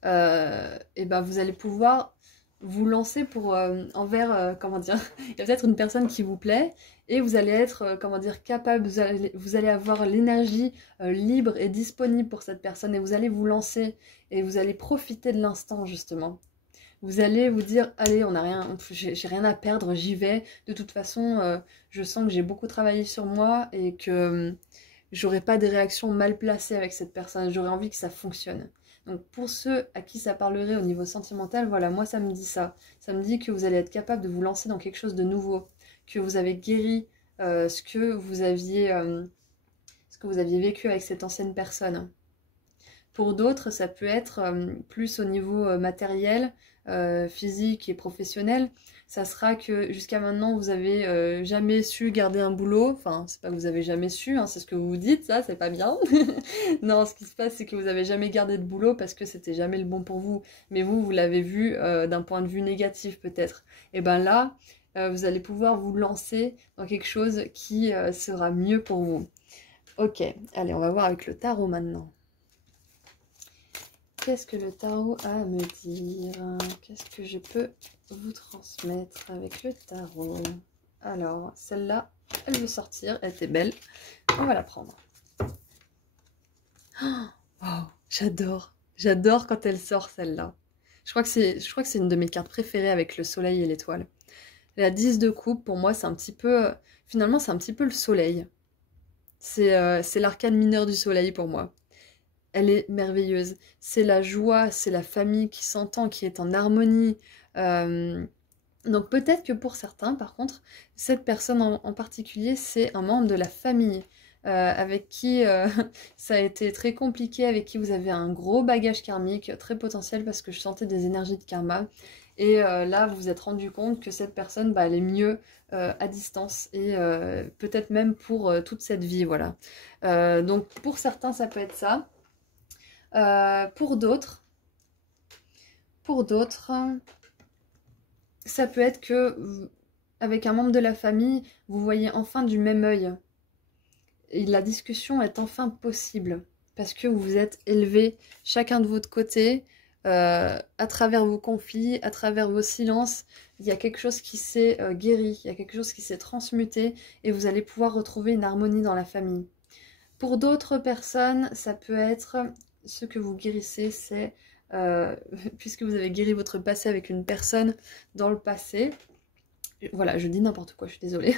et ben vous allez pouvoir vous lancer pour envers comment dire, il y a peut-être une personne qui vous plaît et vous allez être comment dire capable, vous allez avoir l'énergie libre et disponible pour cette personne et vous allez vous lancer et vous allez profiter de l'instant justement. Vous allez vous dire, allez, on n'a rien, j'ai rien à perdre, j'y vais. De toute façon, je sens que j'ai beaucoup travaillé sur moi et que j'aurai pas des réactions mal placées avec cette personne. J'aurais envie que ça fonctionne. Donc pour ceux à qui ça parlerait au niveau sentimental, voilà, moi ça me dit ça. Ça me dit que vous allez être capable de vous lancer dans quelque chose de nouveau, que vous avez guéri ce que vous aviez vécu avec cette ancienne personne. Pour d'autres, ça peut être plus au niveau matériel, physique et professionnel. Ça sera que jusqu'à maintenant, vous avez jamais su garder un boulot. Enfin, c'est pas que vous avez jamais su, hein, c'est ce que vous vous dites, ça, c'est pas bien. Non, ce qui se passe, c'est que vous avez jamais gardé de boulot parce que c'était jamais le bon pour vous. Mais vous l'avez vu d'un point de vue négatif peut-être. Et ben là, vous allez pouvoir vous lancer dans quelque chose qui sera mieux pour vous. Ok, allez, on va voir avec le tarot maintenant. Qu'est-ce que le tarot a à me dire? Qu'est-ce que je peux vous transmettre avec le tarot? Alors, celle-là, elle veut sortir, elle était belle. On va la prendre. Oh, j'adore. J'adore quand elle sort, celle-là. Je crois que c'est une de mes cartes préférées avec le soleil et l'étoile. La 10 de coupe, pour moi, c'est un petit peu... Finalement, c'est un petit peu le soleil. C'est l'arcane mineur du soleil pour moi. Elle est merveilleuse. C'est la joie, c'est la famille qui s'entend, qui est en harmonie. Donc peut-être que pour certains, par contre, cette personne en particulier, c'est un membre de la famille avec qui ça a été très compliqué, avec qui vous avez un gros bagage karmique, très potentiel parce que je sentais des énergies de karma. Et là, vous vous êtes rendu compte que cette personne, bah, elle est mieux à distance et peut-être même pour toute cette vie, voilà. Donc pour certains, ça peut être ça. Pour d'autres, ça peut être que avec un membre de la famille, vous voyez enfin du même œil. Et la discussion est enfin possible parce que vous vous êtes élevés chacun de votre côté à travers vos conflits, à travers vos silences. Il y a quelque chose qui s'est guéri, il y a quelque chose qui s'est transmuté et vous allez pouvoir retrouver une harmonie dans la famille. Pour d'autres personnes, ça peut être... Ce que vous guérissez, c'est, puisque vous avez guéri votre passé avec une personne dans le passé, voilà, je dis n'importe quoi, je suis désolée.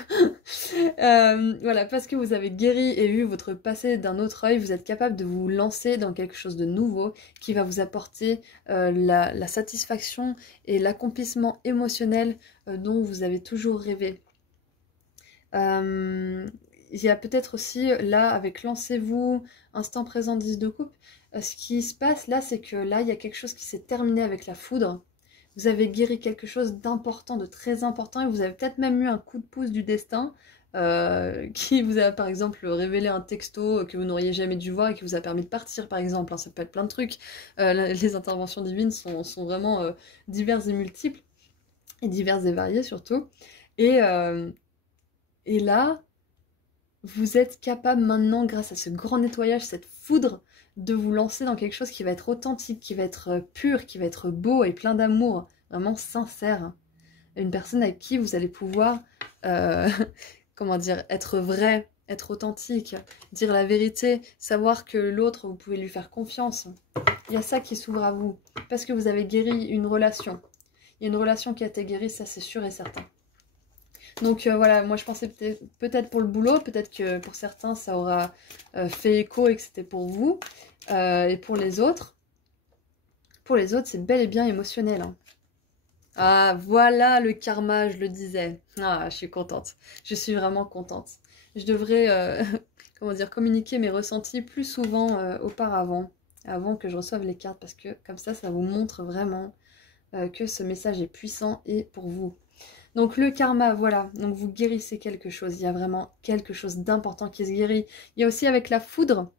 Voilà, parce que vous avez guéri et vu votre passé d'un autre œil, vous êtes capable de vous lancer dans quelque chose de nouveau qui va vous apporter la satisfaction et l'accomplissement émotionnel dont vous avez toujours rêvé. Il y a peut-être aussi, là, avec Lancez-vous, Instant présent 10 de coupe, ce qui se passe là, c'est que là, il y a quelque chose qui s'est terminé avec la foudre. Vous avez guéri quelque chose d'important, de très important, et vous avez peut-être même eu un coup de pouce du destin qui vous a, par exemple, révélé un texto que vous n'auriez jamais dû voir et qui vous a permis de partir, par exemple. Hein, ça peut être plein de trucs. Les interventions divines sont vraiment diverses et multiples, et diverses et variées surtout. Et là... Vous êtes capable maintenant, grâce à ce grand nettoyage, cette foudre, de vous lancer dans quelque chose qui va être authentique, qui va être pur, qui va être beau et plein d'amour, vraiment sincère. Une personne avec qui vous allez pouvoir, comment dire, être vrai, être authentique, dire la vérité, savoir que l'autre, vous pouvez lui faire confiance. Il y a ça qui s'ouvre à vous, parce que vous avez guéri une relation. Il y a une relation qui a été guérie, ça c'est sûr et certain. Donc voilà, moi je pensais peut-être pour le boulot, peut-être que pour certains ça aura fait écho et que c'était pour vous. Et pour les autres c'est bel et bien émotionnel. Hein. Ah voilà le karma, je le disais. Ah, je suis contente. Je suis vraiment contente. Je devrais comment dire, communiquer mes ressentis plus souvent auparavant, avant que je reçoive les cartes, parce que comme ça vous montre vraiment que ce message est puissant et pour vous. Donc le karma, voilà, donc vous guérissez quelque chose, il y a vraiment quelque chose d'important qui se guérit. Il y a aussi avec la foudre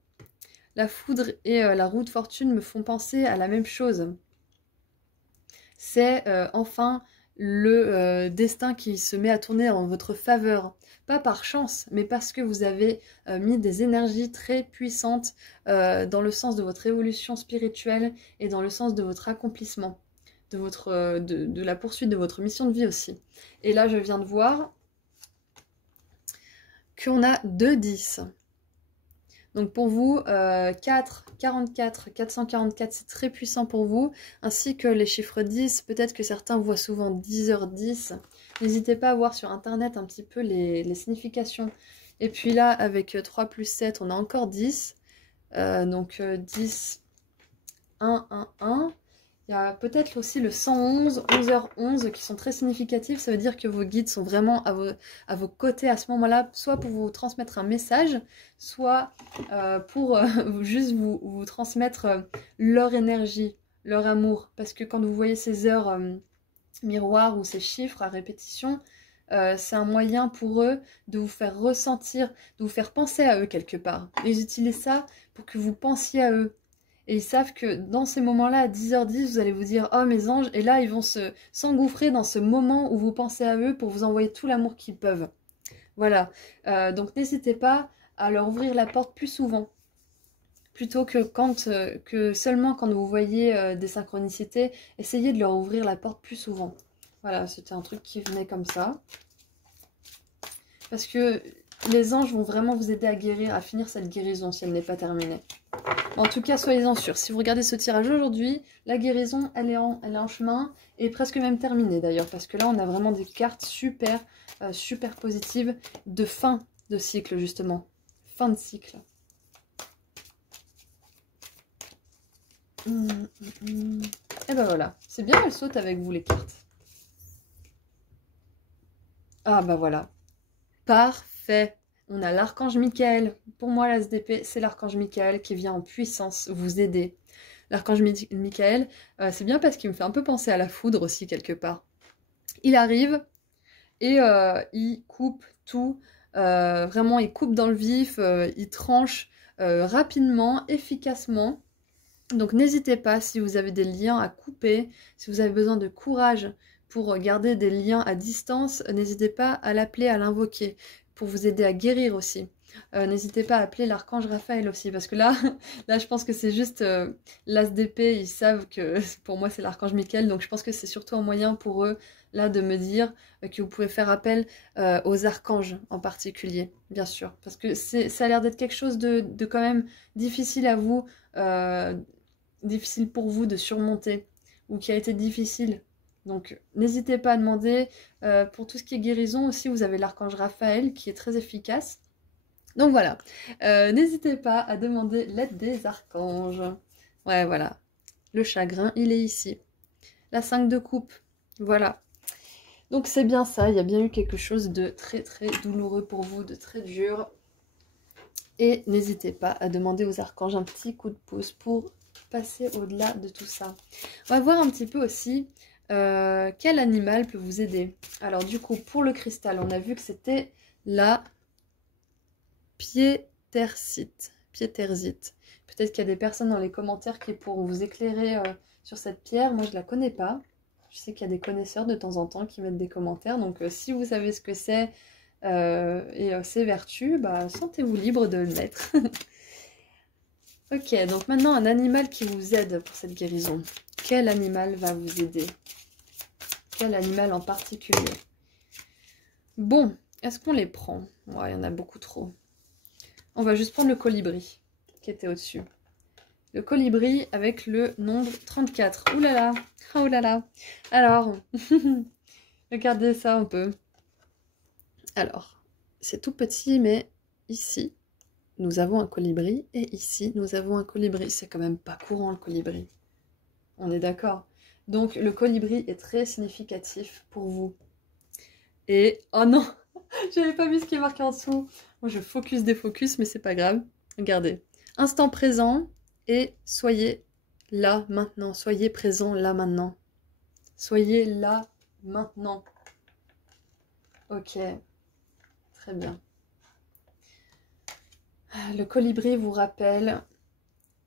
et la roue de fortune me font penser à la même chose. C'est enfin le destin qui se met à tourner en votre faveur. Pas par chance, mais parce que vous avez mis des énergies très puissantes dans le sens de votre évolution spirituelle et dans le sens de votre accomplissement. De la poursuite de votre mission de vie aussi. Et là, je viens de voir qu'on a 2 10. Donc pour vous, 4, 44, 444, c'est très puissant pour vous, ainsi que les chiffres 10, peut-être que certains voient souvent 10h10. N'hésitez pas à voir sur internet un petit peu les significations. Et puis là, avec 3 plus 7, on a encore 10. Donc 10, 1, 1, 1. Il y a peut-être aussi le 111, 11h11 qui sont très significatifs. Ça veut dire que vos guides sont vraiment à vos côtés à ce moment-là, soit pour vous transmettre un message, soit pour juste vous transmettre leur énergie, leur amour. Parce que quand vous voyez ces heures miroirs ou ces chiffres à répétition, c'est un moyen pour eux de vous faire ressentir, de vous faire penser à eux quelque part. Et ils utilisent ça pour que vous pensiez à eux. Et ils savent que dans ces moments-là, à 10h10, vous allez vous dire « Oh mes anges !» Et là, ils vont s'engouffrer dans ce moment où vous pensez à eux pour vous envoyer tout l'amour qu'ils peuvent. Voilà. Donc n'hésitez pas à leur ouvrir la porte plus souvent. Plutôt que seulement quand vous voyez des synchronicités, essayez de leur ouvrir la porte plus souvent. Voilà, c'était un truc qui venait comme ça. Parce que les anges vont vraiment vous aider à guérir, à finir cette guérison si elle n'est pas terminée. En tout cas, soyez-en sûrs. Si vous regardez ce tirage aujourd'hui, la guérison, elle est en chemin et presque même terminée d'ailleurs. Parce que là, on a vraiment des cartes super, super positives de fin de cycle justement. Fin de cycle. Et ben voilà. C'est bien, elles sautent avec vous les cartes. Ah bah voilà. Parfait. On a l'archange Michael. Pour moi, l'ASDP, c'est l'archange Michael qui vient en puissance vous aider. L'archange Michael, c'est bien parce qu'il me fait un peu penser à la foudre aussi, quelque part. Il arrive et il coupe tout. Vraiment, il coupe dans le vif, il tranche rapidement, efficacement. Donc n'hésitez pas, si vous avez des liens à couper, si vous avez besoin de courage pour garder des liens à distance, n'hésitez pas à l'appeler, à l'invoquer, pour vous aider à guérir aussi. N'hésitez pas à appeler l'archange Raphaël aussi, parce que là, là je pense que c'est juste l'as d'épée, ils savent que pour moi c'est l'archange Michael, donc je pense que c'est surtout un moyen pour eux, là, de me dire que vous pouvez faire appel aux archanges en particulier, bien sûr, parce que ça a l'air d'être quelque chose de quand même difficile à vous, difficile pour vous de surmonter, ou qui a été difficile. Donc n'hésitez pas à demander. Pour tout ce qui est guérison aussi, vous avez l'archange Raphaël qui est très efficace. Donc voilà, n'hésitez pas à demander l'aide des archanges. Ouais, voilà. Le chagrin, il est ici. La 5 de coupe, voilà. Donc c'est bien ça, il y a bien eu quelque chose de très très douloureux pour vous, de très dur. Et n'hésitez pas à demander aux archanges un petit coup de pouce pour passer au-delà de tout ça. On va voir un petit peu aussi quel animal peut vous aider. Alors du coup, pour le cristal, on a vu que c'était la piétersite. Peut-être qu'il y a des personnes dans les commentaires qui pourront vous éclairer sur cette pierre. Moi, je ne la connais pas. Je sais qu'il y a des connaisseurs de temps en temps qui mettent des commentaires. Donc si vous savez ce que c'est et ses vertus, bah, sentez-vous libre de le mettre. Ok, donc maintenant un animal qui vous aide pour cette guérison. Quel animal va vous aider? Quel animal en particulier? Bon, est-ce qu'on les prend? Ouais, il y en a beaucoup trop. On va juste prendre le colibri qui était au-dessus. Le colibri avec le nombre 34. Ouh là là, oh là là. Alors, regardez ça un peu. Alors, c'est tout petit, mais ici, nous avons un colibri, et ici, nous avons un colibri. C'est quand même pas courant, le colibri. On est d'accord. Donc, le colibri est très significatif pour vous. Et, oh non, j'avais pas vu ce qui est marqué en dessous. Moi, je focus des focus, mais c'est pas grave. Regardez. Instant présent, et soyez là, maintenant. Soyez présent, là, maintenant. Soyez là, maintenant. Ok. Très bien. Le colibri vous rappelle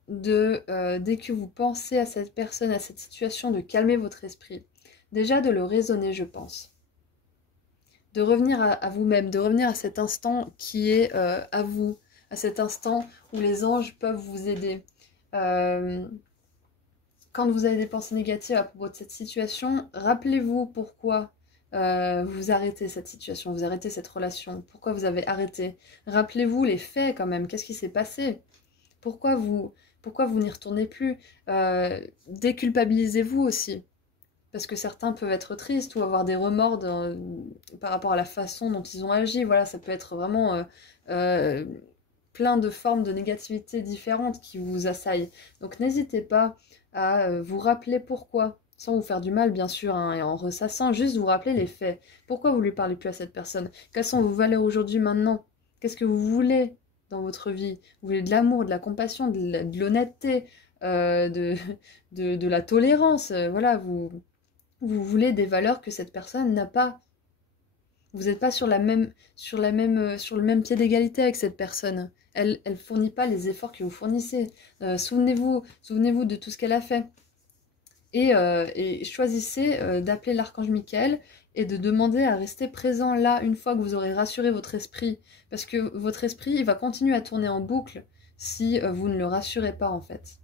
dès que vous pensez à cette personne, à cette situation, de calmer votre esprit. Déjà de le raisonner, je pense. De revenir à vous-même, de revenir à cet instant qui est à vous, à cet instant où les anges peuvent vous aider. Quand vous avez des pensées négatives à propos de cette situation, rappelez-vous pourquoi vous arrêtez cette situation, vous arrêtez cette relation. Pourquoi vous avez arrêté? Rappelez-vous les faits quand même, qu'est-ce qui s'est passé? Pourquoi vous n'y retournez plus? Déculpabilisez-vous aussi. Parce que certains peuvent être tristes ou avoir des remords par rapport à la façon dont ils ont agi. Voilà, ça peut être vraiment plein de formes de négativité différentes qui vous assaillent. Donc n'hésitez pas à vous rappeler pourquoi, sans vous faire du mal bien sûr, hein, et en ressassant, juste vous rappeler les faits. Pourquoi vous ne lui parlez plus à cette personne? Quelles sont vos valeurs aujourd'hui, maintenant? Qu'est-ce que vous voulez dans votre vie? Vous voulez de l'amour, de la compassion, de l'honnêteté, de la tolérance. Voilà, vous voulez des valeurs que cette personne n'a pas. Vous n'êtes pas sur le même pied d'égalité avec cette personne. Elle fournit pas les efforts que vous fournissez. Souvenez-vous de tout ce qu'elle a fait. Et choisissez d'appeler l'archange Michael et de demander à rester présent là une fois que vous aurez rassuré votre esprit. Parce que votre esprit, il va continuer à tourner en boucle si vous ne le rassurez pas en fait.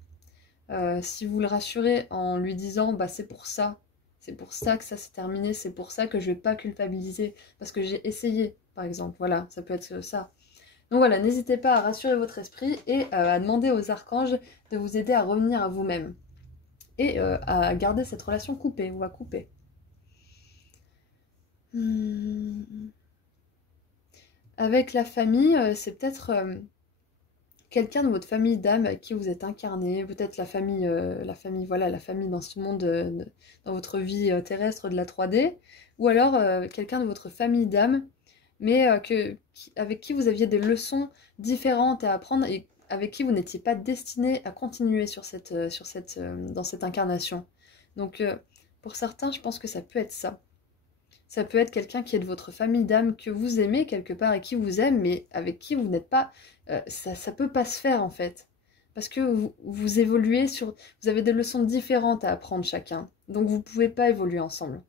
Si vous le rassurez en lui disant bah, c'est pour ça que ça s'est terminé, c'est pour ça que je vais pas culpabiliser, parce que j'ai essayé, par exemple. Voilà, ça peut être ça. Donc voilà, n'hésitez pas à rassurer votre esprit et à demander aux archanges de vous aider à revenir à vous-même. Et à garder cette relation coupée ou à couper. Avec la famille, c'est peut-être quelqu'un de votre famille d'âme avec qui vous êtes incarné, peut-être la famille, voilà, la famille dans ce monde, dans votre vie terrestre de la 3D, ou alors quelqu'un de votre famille d'âme, mais avec qui vous aviez des leçons différentes à apprendre et avec qui vous n'étiez pas destiné à continuer dans cette incarnation. Donc pour certains, je pense que ça peut être ça. Ça peut être quelqu'un qui est de votre famille d'âme, que vous aimez quelque part et qui vous aime, mais avec qui vous n'êtes pas... ça peut pas se faire en fait. Parce que vous évoluez vous avez des leçons différentes à apprendre chacun. Donc vous pouvez pas évoluer ensemble.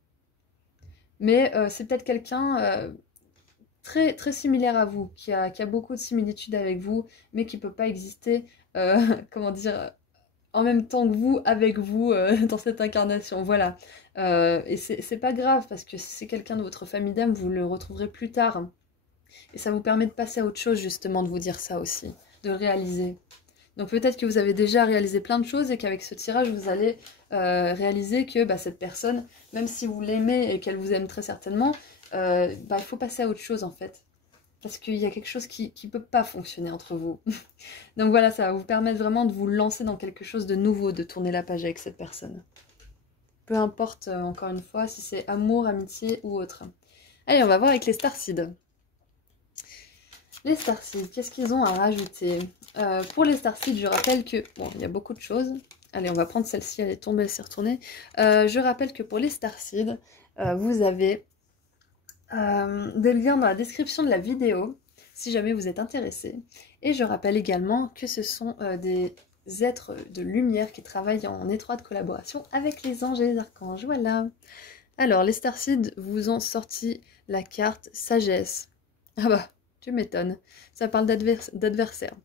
Mais c'est peut-être quelqu'un très, très similaire à vous, qui a beaucoup de similitudes avec vous, mais qui peut pas exister, comment dire, en même temps que vous, avec vous, dans cette incarnation, voilà. Et c'est pas grave, parce que si c'est quelqu'un de votre famille d'âme, vous le retrouverez plus tard. Et ça vous permet de passer à autre chose, justement, de vous dire ça aussi, de réaliser. Donc peut-être que vous avez déjà réalisé plein de choses et qu'avec ce tirage, vous allez réaliser que bah, cette personne, même si vous l'aimez et qu'elle vous aime très certainement, il faut passer à autre chose, en fait. Parce qu'il y a quelque chose qui ne peut pas fonctionner entre vous. Donc voilà, ça va vous permettre vraiment de vous lancer dans quelque chose de nouveau, de tourner la page avec cette personne. Peu importe, encore une fois, si c'est amour, amitié ou autre. Allez, on va voir avec les starseeds. Les starseeds, qu'est-ce qu'ils ont à rajouter? Pour les starseeds, je rappelle que... Bon, il y a beaucoup de choses. Allez, on va prendre celle-ci, elle est tombée, elle s'est retournée. Je rappelle que pour les starseeds, vous avez... des liens dans la description de la vidéo si jamais vous êtes intéressé. Et je rappelle également que ce sont des êtres de lumière qui travaillent en étroite collaboration avec les anges et les archanges. Voilà. Alors, les starseeds vous ont sorti la carte sagesse. Ah bah, tu m'étonnes. Ça parle d'adversaires.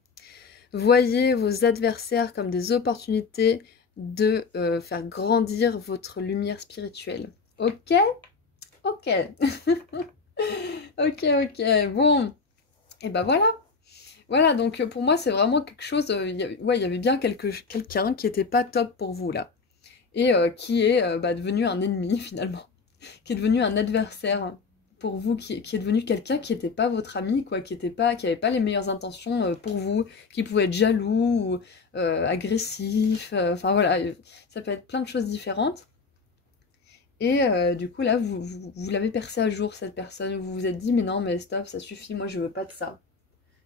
Voyez vos adversaires comme des opportunités de faire grandir votre lumière spirituelle. Ok? Ok. Ok, bon. Et bah voilà. Voilà, donc pour moi, c'est vraiment quelque chose... il y avait bien quelqu'un qui était pas top pour vous, là. Et qui est devenu un ennemi, finalement. Qui est devenu un adversaire pour vous, qui est devenu quelqu'un qui n'était pas votre ami, quoi, qui avait pas les meilleures intentions pour vous, qui pouvait être jaloux, ou agressif, enfin voilà, ça peut être plein de choses différentes. Et du coup, là, vous l'avez percé à jour, cette personne. Vous vous êtes dit, mais non, mais stop, ça suffit, moi, je veux pas de ça.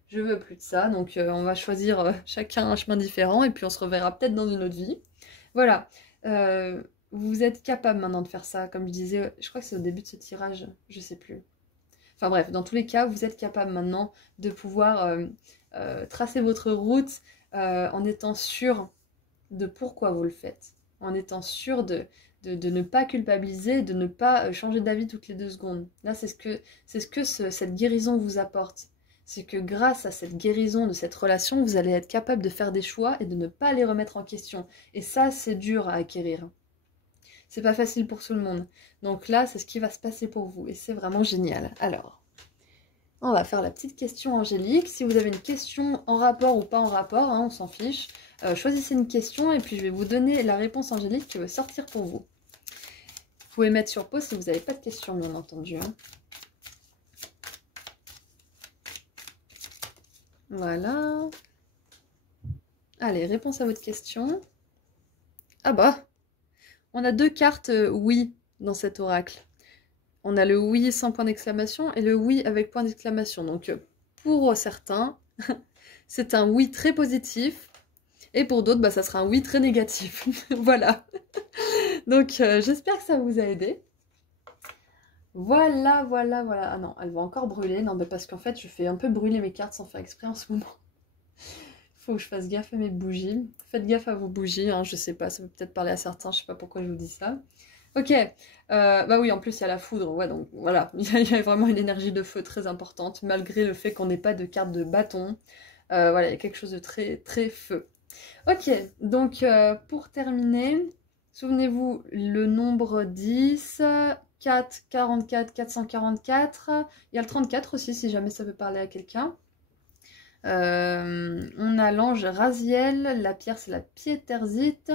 Je veux plus de ça. Donc, on va choisir chacun un chemin différent. Et puis, on se reverra peut-être dans une autre vie. Voilà. Vous êtes capable maintenant de faire ça. Comme je disais, je crois que c'est au début de ce tirage. Je sais plus. Enfin bref, dans tous les cas, vous êtes capable maintenant de pouvoir tracer votre route en étant sûr de pourquoi vous le faites. En étant sûr de ne pas culpabiliser, de ne pas changer d'avis toutes les 2 secondes. Là, c'est ce que cette guérison vous apporte. C'est que grâce à cette guérison de cette relation, vous allez être capable de faire des choix et de ne pas les remettre en question. Et ça, c'est dur à acquérir. c'est pas facile pour tout le monde. Donc là, c'est ce qui va se passer pour vous et c'est vraiment génial. Alors, on va faire la petite question angélique. Si vous avez une question en rapport ou pas en rapport, hein, on s'en fiche. Choisissez une question et puis je vais vous donner la réponse angélique qui va sortir pour vous. Vous pouvez mettre sur pause si vous n'avez pas de questions, bien entendu. Hein. Voilà. Allez, réponse à votre question. Ah bah, on a 2 cartes oui dans cet oracle. On a le oui sans point d'exclamation et le oui avec point d'exclamation. Donc pour certains, c'est un oui très positif. Et pour d'autres, bah, ça sera un oui très négatif. Voilà. Donc j'espère que ça vous a aidé. Voilà, voilà, voilà. Ah non, elle va encore brûler. Non, mais parce qu'en fait, je fais un peu brûler mes cartes sans faire exprès en ce moment. Faut que je fasse gaffe à mes bougies. Faites gaffe à vos bougies, hein, je sais pas, ça peut peut-être parler à certains, je sais pas pourquoi je vous dis ça. Ok, bah oui, en plus il y a la foudre, ouais, donc voilà, il y a vraiment une énergie de feu très importante, malgré le fait qu'on n'ait pas de carte de bâton. Voilà, il y a quelque chose de très, très feu. Ok, donc pour terminer, souvenez-vous, le nombre 10, 4, 44, 444, il y a le 34 aussi, si jamais ça peut parler à quelqu'un. On a l'ange Raziel, la pierre c'est la piétersite,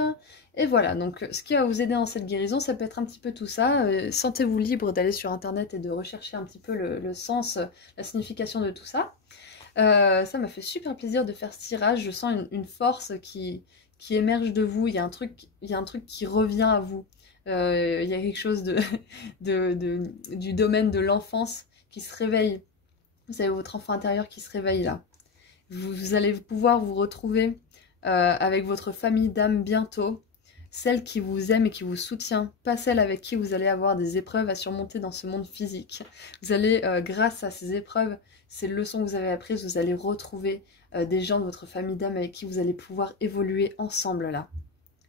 et voilà, donc ce qui va vous aider dans cette guérison, ça peut être un petit peu tout ça. Sentez-vous libre d'aller sur internet et de rechercher un petit peu le sens, la signification de tout ça. Ça m'a fait super plaisir de faire ce tirage, je sens une force qui émerge de vous, il y a un truc qui revient à vous. Il y a quelque chose du domaine de l'enfance qui se réveille. Vous avez votre enfant intérieur qui se réveille là. Vous allez pouvoir vous retrouver avec votre famille d'âme bientôt, celle qui vous aime et qui vous soutient, pas celle avec qui vous allez avoir des épreuves à surmonter dans ce monde physique. Vous allez, grâce à ces épreuves, ces leçons que vous avez apprises, vous allez retrouver des gens de votre famille d'âme avec qui vous allez pouvoir évoluer ensemble là,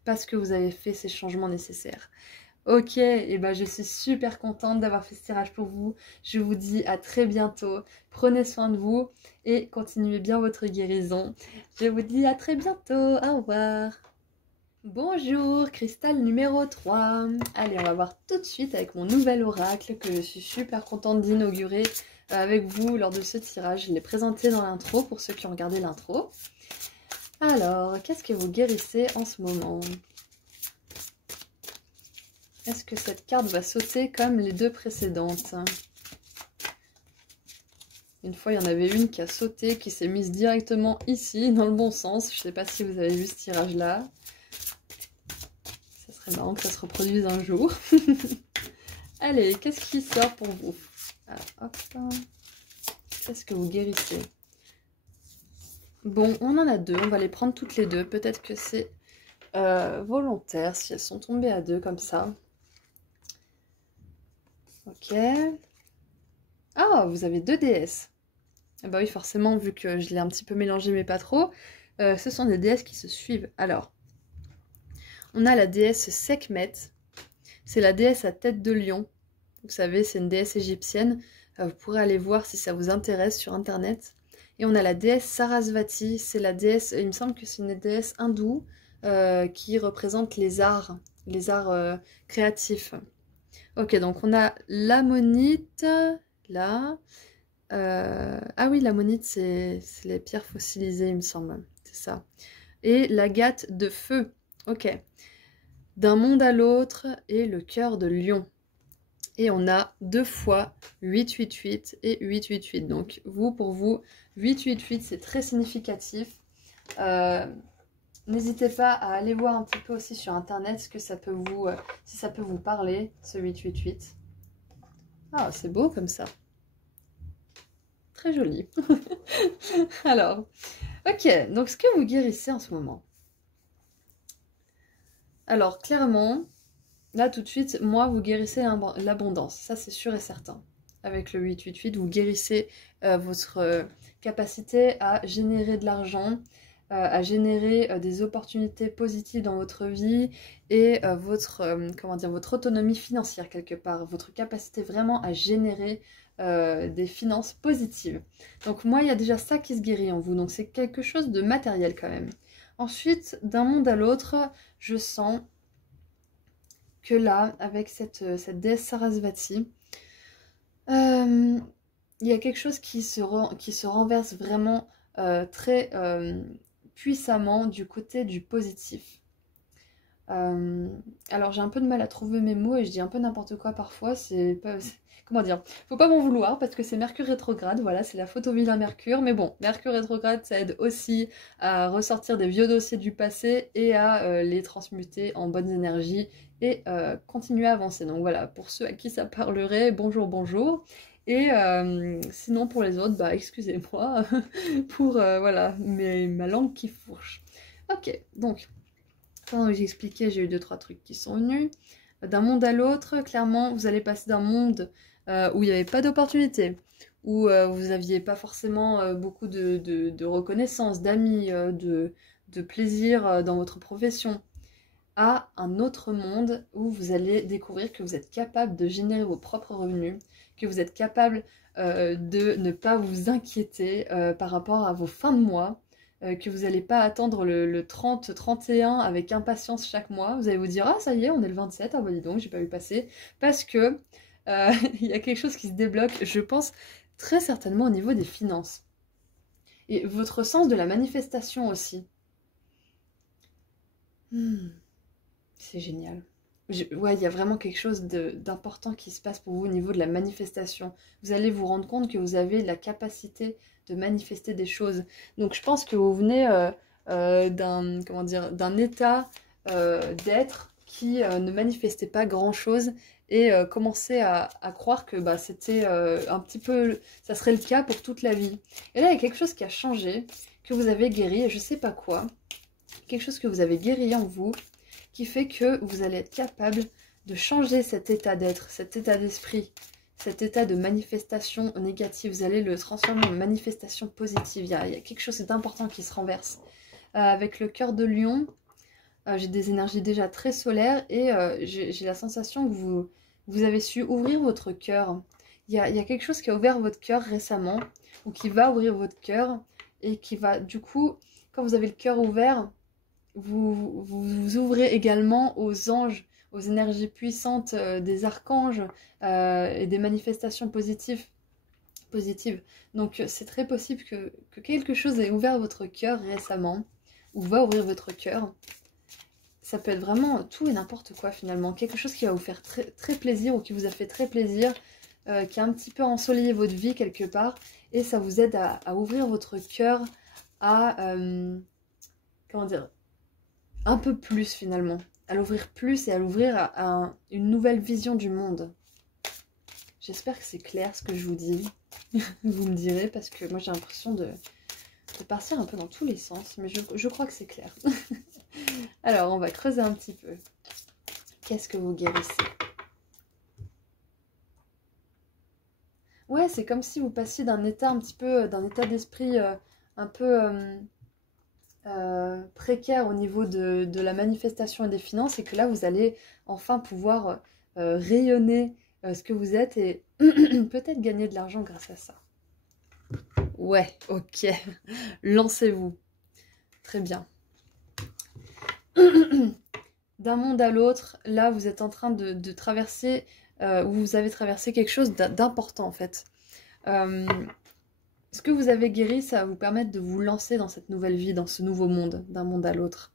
parce que vous avez fait ces changements nécessaires. Ok, et ben je suis super contente d'avoir fait ce tirage pour vous. Je vous dis à très bientôt. Prenez soin de vous et continuez bien votre guérison. Je vous dis à très bientôt. Au revoir. Bonjour, cristal numéro 3. Allez, on va voir tout de suite avec mon nouvel oracle que je suis super contente d'inaugurer avec vous lors de ce tirage. Je l'ai présenté dans l'intro pour ceux qui ont regardé l'intro. Alors, qu'est-ce que vous guérissez en ce moment ? Est-ce que cette carte va sauter comme les 2 précédentes? Une fois, il y en avait une qui a sauté, qui s'est mise directement ici, dans le bon sens. Je ne sais pas si vous avez vu ce tirage-là. Ça serait marrant que ça se reproduise un jour. Allez, qu'est-ce qui sort pour vous? Alors, hop. Qu'est-ce que vous guérissez? Bon, on en a 2. On va les prendre toutes les 2. Peut-être que c'est volontaire, si elles sont tombées à 2 comme ça. Ok. Ah, vous avez 2 déesses. Ah bah oui, forcément, vu que je l'ai un petit peu mélangé, mais pas trop. Ce sont des déesses qui se suivent. Alors, on a la déesse Sekhmet. C'est la déesse à tête de lion. Vous savez, c'est une déesse égyptienne. Vous pourrez aller voir si ça vous intéresse sur Internet. Et on a la déesse Sarasvati. C'est la déesse, il me semble que c'est une déesse hindoue qui représente les arts créatifs. Ok, donc on a l'ammonite, là. Ah oui, l'ammonite, c'est les pierres fossilisées, il me semble. C'est ça. Et l'agate de feu. Ok. D'un monde à l'autre et le cœur de lion. Et on a 2 fois 888 et 888. Donc pour vous, 888, c'est très significatif. N'hésitez pas à aller voir un petit peu aussi sur internet ce que ça peut vous, si ça peut vous parler, ce 888. Ah, c'est beau comme ça. Très joli. Alors, ok, donc ce que vous guérissez en ce moment. Alors, clairement, là tout de suite, moi, vous guérissez l'abondance. Ça, c'est sûr et certain. Avec le 888, vous guérissez votre capacité à générer de l'argent, à générer des opportunités positives dans votre vie et votre autonomie financière quelque part, votre capacité vraiment à générer des finances positives. Donc moi, il y a déjà ça qui se guérit en vous, donc c'est quelque chose de matériel quand même. Ensuite, d'un monde à l'autre, je sens que là, avec cette déesse Sarasvati, il y a quelque chose qui se renverse vraiment très puissamment du côté du positif. Alors j'ai un peu de mal à trouver mes mots et je dis un peu n'importe quoi parfois, c'est pas... Comment dire? Faut pas m'en vouloir parce que c'est Mercure rétrograde, voilà, c'est la photo vilain Mercure, mais bon, Mercure rétrograde ça aide aussi à ressortir des vieux dossiers du passé et à les transmuter en bonnes énergies et continuer à avancer. Donc voilà, pour ceux à qui ça parlerait, bonjour, bonjour. Et sinon pour les autres, bah excusez-moi pour voilà, ma langue qui fourche. Ok, donc... Pendant que j'expliquais, j'ai eu 2-3 trucs qui sont venus. D'un monde à l'autre, clairement, vous allez passer d'un monde où il n'y avait pas d'opportunités, où vous n'aviez pas forcément beaucoup de reconnaissance, d'amis, de plaisir dans votre profession, à un autre monde où vous allez découvrir que vous êtes capable de générer vos propres revenus, que vous êtes capable de ne pas vous inquiéter par rapport à vos fins de mois, que vous n'allez pas attendre le 30-31 avec impatience chaque mois. Vous allez vous dire « Ah, ça y est, on est le 27, ah bah dis donc, j'ai pas vu passer. » Parce que il y a quelque chose qui se débloque, je pense, très certainement au niveau des finances. Et votre sens de la manifestation aussi. C'est génial. Ouais, il y a vraiment quelque chose d'important qui se passe pour vous au niveau de la manifestation. Vous allez vous rendre compte que vous avez la capacité de manifester des choses. Donc je pense que vous venez d'un état d'être qui ne manifestait pas grand-chose et commençait à croire que bah, c'était un petit peu... ça serait le cas pour toute la vie. Et là, il y a quelque chose qui a changé, que vous avez guéri, et je sais pas quoi. Quelque chose que vous avez guéri en vous, qui fait que vous allez être capable de changer cet état d'être, cet état d'esprit, cet état de manifestation négative. Vous allez le transformer en manifestation positive. Il y a quelque chose d'important qui se renverse. Avec le cœur de lion, j'ai des énergies déjà très solaires et j'ai la sensation que vous avez su ouvrir votre cœur. Il y a quelque chose qui a ouvert votre cœur récemment, ou qui va ouvrir votre cœur, et qui va, du coup, quand vous avez le cœur ouvert, vous ouvrez également aux anges, aux énergies puissantes des archanges et des manifestations positives. Donc c'est très possible que quelque chose ait ouvert votre cœur récemment, ou va ouvrir votre cœur. Ça peut être vraiment tout et n'importe quoi finalement. Quelque chose qui va vous faire très, très plaisir, ou qui vous a fait très plaisir, qui a un petit peu ensoleillé votre vie quelque part, et ça vous aide à ouvrir votre cœur à... comment dire, un peu plus finalement, à l'ouvrir plus et à l'ouvrir à une nouvelle vision du monde. J'espère que c'est clair ce que je vous dis. Vous me direz, parce que moi j'ai l'impression de partir un peu dans tous les sens, mais je crois que c'est clair. Alors on va creuser un petit peu. Qu'est-ce que vous guérissez? Ouais, c'est comme si vous passiez d'un état un petit peu, d'un état d'esprit un peu... précaire au niveau de la manifestation et des finances, et que là vous allez enfin pouvoir rayonner ce que vous êtes et peut-être gagner de l'argent grâce à ça. Ouais, ok, lancez-vous. Très bien. D'un monde à l'autre, là vous êtes en train de traverser, vous avez traversé quelque chose d'important en fait. Ce que vous avez guéri, ça va vous permettre de vous lancer dans cette nouvelle vie, dans ce nouveau monde, d'un monde à l'autre.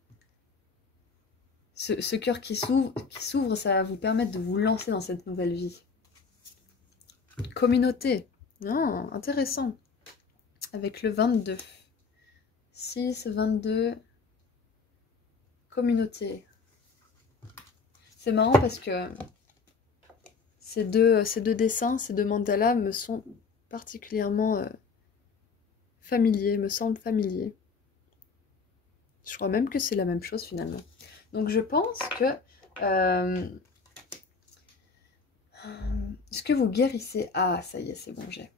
Ce cœur qui s'ouvre, ça va vous permettre de vous lancer dans cette nouvelle vie. Communauté. Non, intéressant. Avec le 22. 6, 22. Communauté. C'est marrant parce que ces deux dessins, ces deux mandalas me sont particulièrement... familier, me semble familier. Je crois même que c'est la même chose finalement. Donc je pense que ce que vous guérissez... Ah, ça y est, c'est bon, j'ai.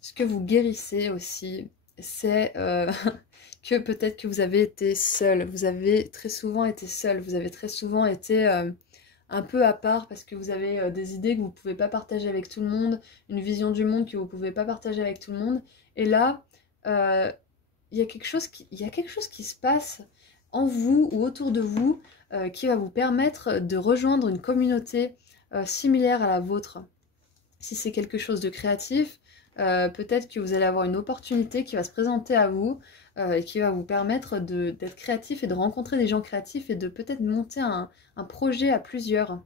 Ce que vous guérissez aussi, c'est que peut-être que vous avez été seul. Vous avez très souvent été seul. Vous avez très souvent été un peu à part parce que vous avez des idées que vous ne pouvez pas partager avec tout le monde, une vision du monde que vous ne pouvez pas partager avec tout le monde. Et là, il y a quelque chose qui se passe en vous ou autour de vous qui va vous permettre de rejoindre une communauté similaire à la vôtre. Si c'est quelque chose de créatif, peut-être que vous allez avoir une opportunité qui va se présenter à vous et qui va vous permettre d'être créatif et de rencontrer des gens créatifs et de peut-être monter un projet à plusieurs.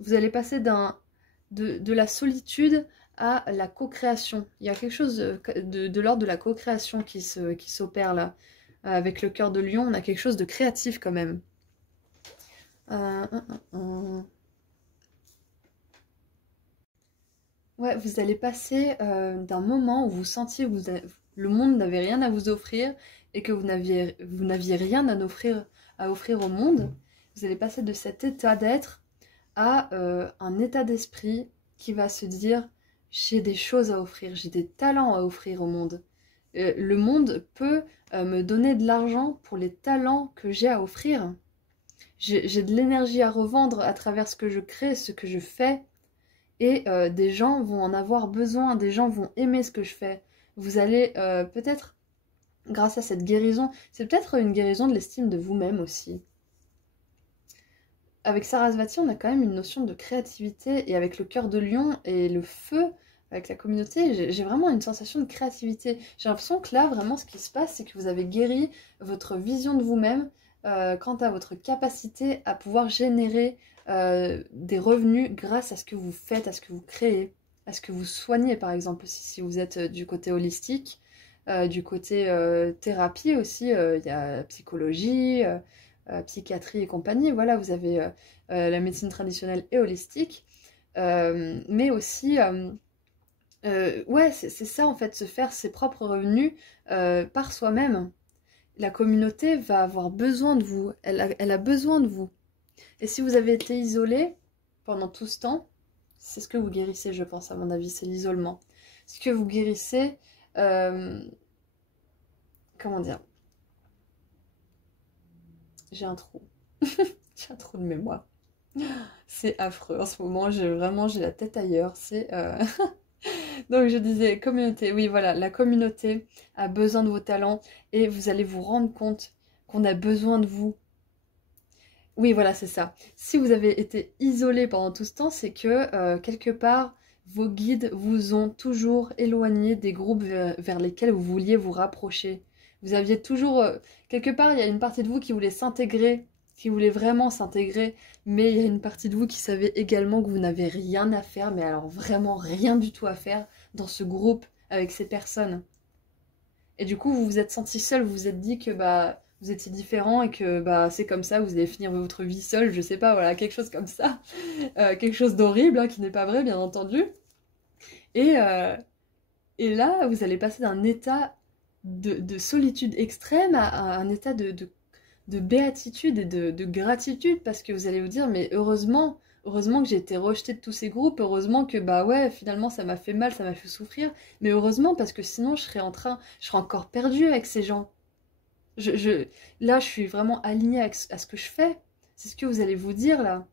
Vous allez passer de la solitude à la co-création. Il y a quelque chose de l'ordre de la co-création qui s'opère là. Avec le cœur de lion, on a quelque chose de créatif quand même. Ouais, vous allez passer d'un moment où vous sentiez que le monde n'avait rien à vous offrir et que vous n'aviez rien à offrir au monde. Vous allez passer de cet état d'être à un état d'esprit qui va se dire j'ai des choses à offrir, j'ai des talents à offrir au monde. Le monde peut me donner de l'argent pour les talents que j'ai à offrir. J'ai de l'énergie à revendre à travers ce que je crée, ce que je fais. Et des gens vont en avoir besoin, des gens vont aimer ce que je fais. Vous allez peut-être, grâce à cette guérison, c'est peut-être une guérison de l'estime de vous-même aussi. Avec Sarasvati, on a quand même une notion de créativité, et avec le cœur de lion et le feu, avec la communauté, j'ai vraiment une sensation de créativité. J'ai l'impression que là, vraiment, ce qui se passe, c'est que vous avez guéri votre vision de vous-même quant à votre capacité à pouvoir générer des revenus grâce à ce que vous faites, à ce que vous créez, à ce que vous soignez, par exemple, si vous êtes du côté holistique, du côté thérapie aussi, il y a psychologie, psychiatrie et compagnie, voilà, vous avez la médecine traditionnelle et holistique, mais aussi, ouais, c'est ça en fait, se faire ses propres revenus par soi-même. La communauté va avoir besoin de vous, elle a besoin de vous. Et si vous avez été isolé pendant tout ce temps, c'est ce que vous guérissez, je pense, à mon avis, c'est l'isolement. Ce que vous guérissez, comment dire, j'ai un trou. J'ai un trou de mémoire. C'est affreux en ce moment, j'ai la tête ailleurs. Donc je disais, communauté, oui voilà, la communauté a besoin de vos talents et vous allez vous rendre compte qu'on a besoin de vous. Oui voilà, c'est ça. Si vous avez été isolé pendant tout ce temps, c'est que quelque part, vos guides vous ont toujours éloigné des groupes vers lesquels vous vouliez vous rapprocher. Vous aviez toujours, quelque part, il y a une partie de vous qui voulait s'intégrer, qui voulait vraiment s'intégrer, mais il y a une partie de vous qui savait également que vous n'avez rien à faire, mais alors vraiment rien du tout à faire dans ce groupe avec ces personnes. Et du coup, vous vous êtes senti seul, vous vous êtes dit que bah vous étiez différent et que bah c'est comme ça, vous allez finir votre vie seul, je sais pas, voilà, quelque chose comme ça. Quelque chose d'horrible, hein, qui n'est pas vrai, bien entendu. Et, euh, et là, vous allez passer d'un état de solitude extrême à un état de béatitude et de gratitude, parce que vous allez vous dire, mais heureusement que j'ai été rejetée de tous ces groupes, heureusement que bah ouais, finalement ça m'a fait mal, ça m'a fait souffrir, mais heureusement parce que sinon je serais encore perdue avec ces gens. Là, je suis vraiment alignée à ce que je fais. C'est ce que vous allez vous dire là.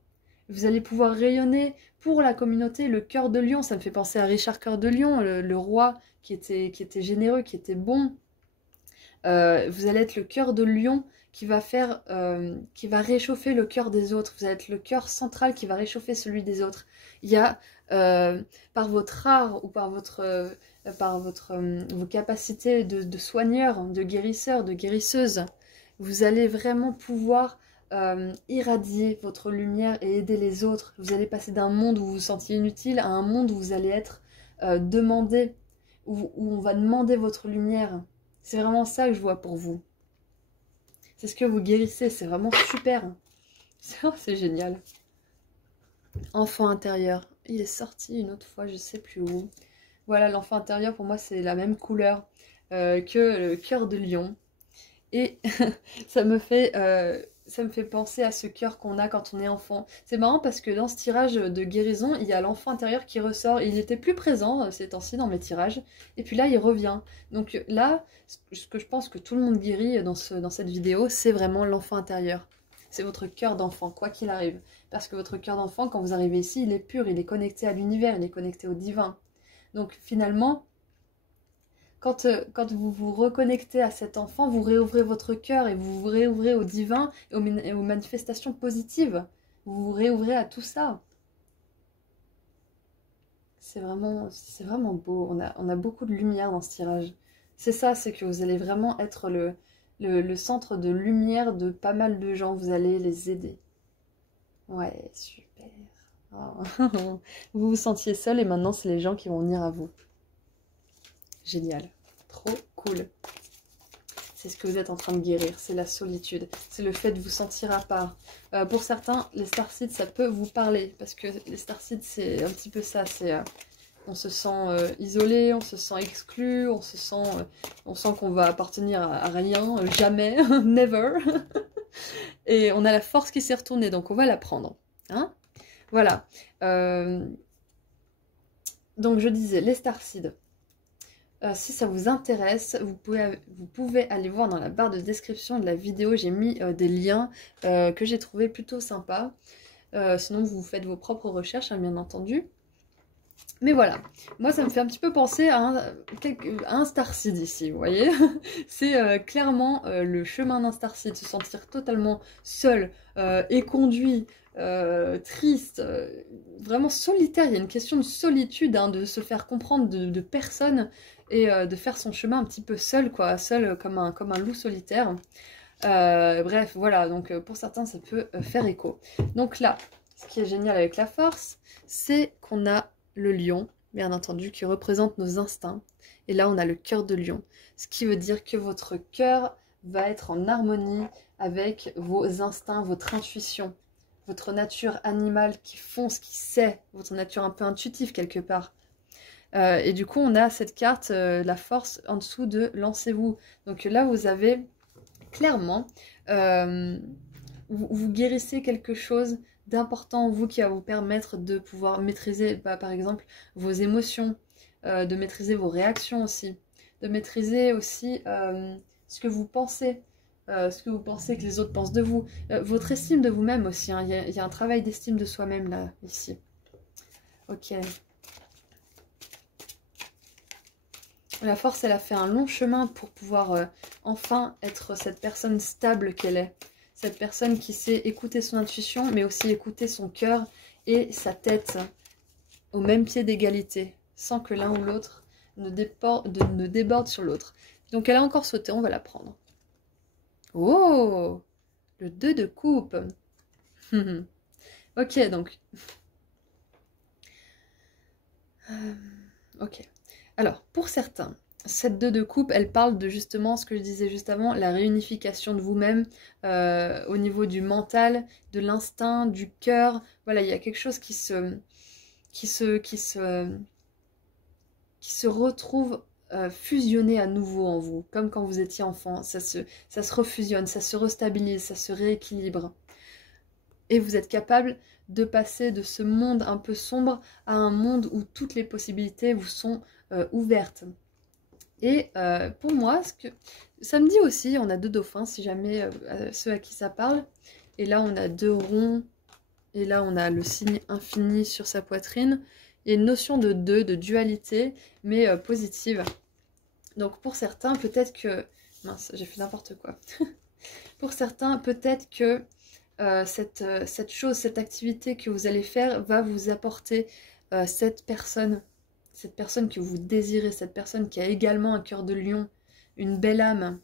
Vous allez pouvoir rayonner pour la communauté, le cœur de lion. Ça me fait penser à Richard Cœur de Lion, le roi qui était généreux, qui était bon. Vous allez être le cœur de lion qui qui va réchauffer le cœur des autres. Vous allez être le cœur central qui va réchauffer celui des autres. Il y a, par votre art ou par vos capacités de soigneur, de guérisseur, de guérisseuse, vous allez vraiment pouvoir irradier votre lumière et aider les autres. Vous allez passer d'un monde où vous vous sentiez inutile à un monde où vous allez être demandé, où on va demander votre lumière. C'est vraiment ça que je vois pour vous. C'est ce que vous guérissez, c'est vraiment super. C'est génial. Enfant intérieur, il est sorti une autre fois, je sais plus où. Voilà, l'enfant intérieur pour moi c'est la même couleur que le cœur de lion. Et ça me fait penser à ce cœur qu'on a quand on est enfant. C'est marrant parce que dans ce tirage de guérison, il y a l'enfant intérieur qui ressort. Il était plus présent ces temps-ci dans mes tirages. Et puis là, il revient. Donc là, ce que je pense que tout le monde guérit dans cette vidéo, c'est vraiment l'enfant intérieur. C'est votre cœur d'enfant, quoi qu'il arrive. Parce que votre cœur d'enfant, quand vous arrivez ici, il est pur, il est connecté à l'univers, il est connecté au divin. Donc finalement, quand vous vous reconnectez à cet enfant, vous réouvrez votre cœur et vous vous réouvrez au divin et aux manifestations positives. Vous vous réouvrez à tout ça. C'est vraiment beau. On a beaucoup de lumière dans ce tirage. C'est ça, c'est que vous allez vraiment être le centre de lumière de pas mal de gens. Vous allez les aider. Ouais, super. Oh. Vous vous sentiez seul et maintenant, c'est les gens qui vont venir à vous. Génial. Trop cool. C'est ce que vous êtes en train de guérir, c'est la solitude. C'est le fait de vous sentir à part. Pour certains, les starseeds, ça peut vous parler. Parce que les starseeds, c'est un petit peu ça. On se sent isolé, on se sent exclu, on sent qu'on va appartenir à rien, jamais, never. Et on a la force qui s'est retournée, donc on va la prendre. Hein, voilà. Donc je disais, les starseeds. Si ça vous intéresse, vous pouvez aller voir dans la barre de description de la vidéo, j'ai mis des liens que j'ai trouvé plutôt sympas. Sinon, vous faites vos propres recherches, hein, bien entendu. Mais voilà, moi ça me fait un petit peu penser à un starseed ici, vous voyez. C'est clairement le chemin d'un starseed, se sentir totalement seul, éconduit, triste, vraiment solitaire. Il y a une question de solitude, hein, de se faire comprendre de personne et de faire son chemin un petit peu seul, quoi, seul comme un loup solitaire. Bref, voilà, donc pour certains ça peut faire écho. Donc là, ce qui est génial avec la force, c'est qu'on a le lion, bien entendu, qui représente nos instincts. Et là, on a le cœur de lion. Ce qui veut dire que votre cœur va être en harmonie avec vos instincts, votre intuition, votre nature animale qui fonce, qui sait, votre nature un peu intuitive quelque part. Et du coup, on a cette carte, la force, en dessous de lancez-vous. Donc là, vous avez clairement, vous guérissez quelque chose d'important en vous qui va vous permettre de pouvoir maîtriser, par exemple, vos émotions, de maîtriser vos réactions aussi, de maîtriser aussi ce que vous pensez, ce que vous pensez que les autres pensent de vous, votre estime de vous-même aussi, hein. Il y a un travail d'estime de soi-même là, ici. Ok. La force, elle a fait un long chemin pour pouvoir enfin être cette personne stable qu'elle est. Cette personne qui sait écouter son intuition, mais aussi écouter son cœur et sa tête au même pied d'égalité, sans que l'un ou l'autre ne déborde sur l'autre. Donc elle a encore sauté, on va la prendre. Oh, le 2 de coupe. Ok, donc... ok. Alors, pour certains, cette 2 de coupe, elle parle de justement ce que je disais juste avant, la réunification de vous-même au niveau du mental, de l'instinct, du cœur. Voilà, il y a quelque chose qui se retrouve fusionné à nouveau en vous, comme quand vous étiez enfant. Ça se refusionne, ça se restabilise, ça se rééquilibre. Et vous êtes capable de passer de ce monde un peu sombre à un monde où toutes les possibilités vous sont ouvertes. Et pour moi, ça me dit aussi, on a 2 dauphins, si jamais ceux à qui ça parle. Et là, on a 2 ronds. Et là, on a le signe infini sur sa poitrine. Il y a une notion de 2, de dualité, mais positive. Donc pour certains, peut-être que... Mince, j'ai fait n'importe quoi. Pour certains, peut-être que cette chose, cette activité que vous allez faire va vous apporter cette personne que vous désirez, cette personne qui a également un cœur de lion, une belle âme.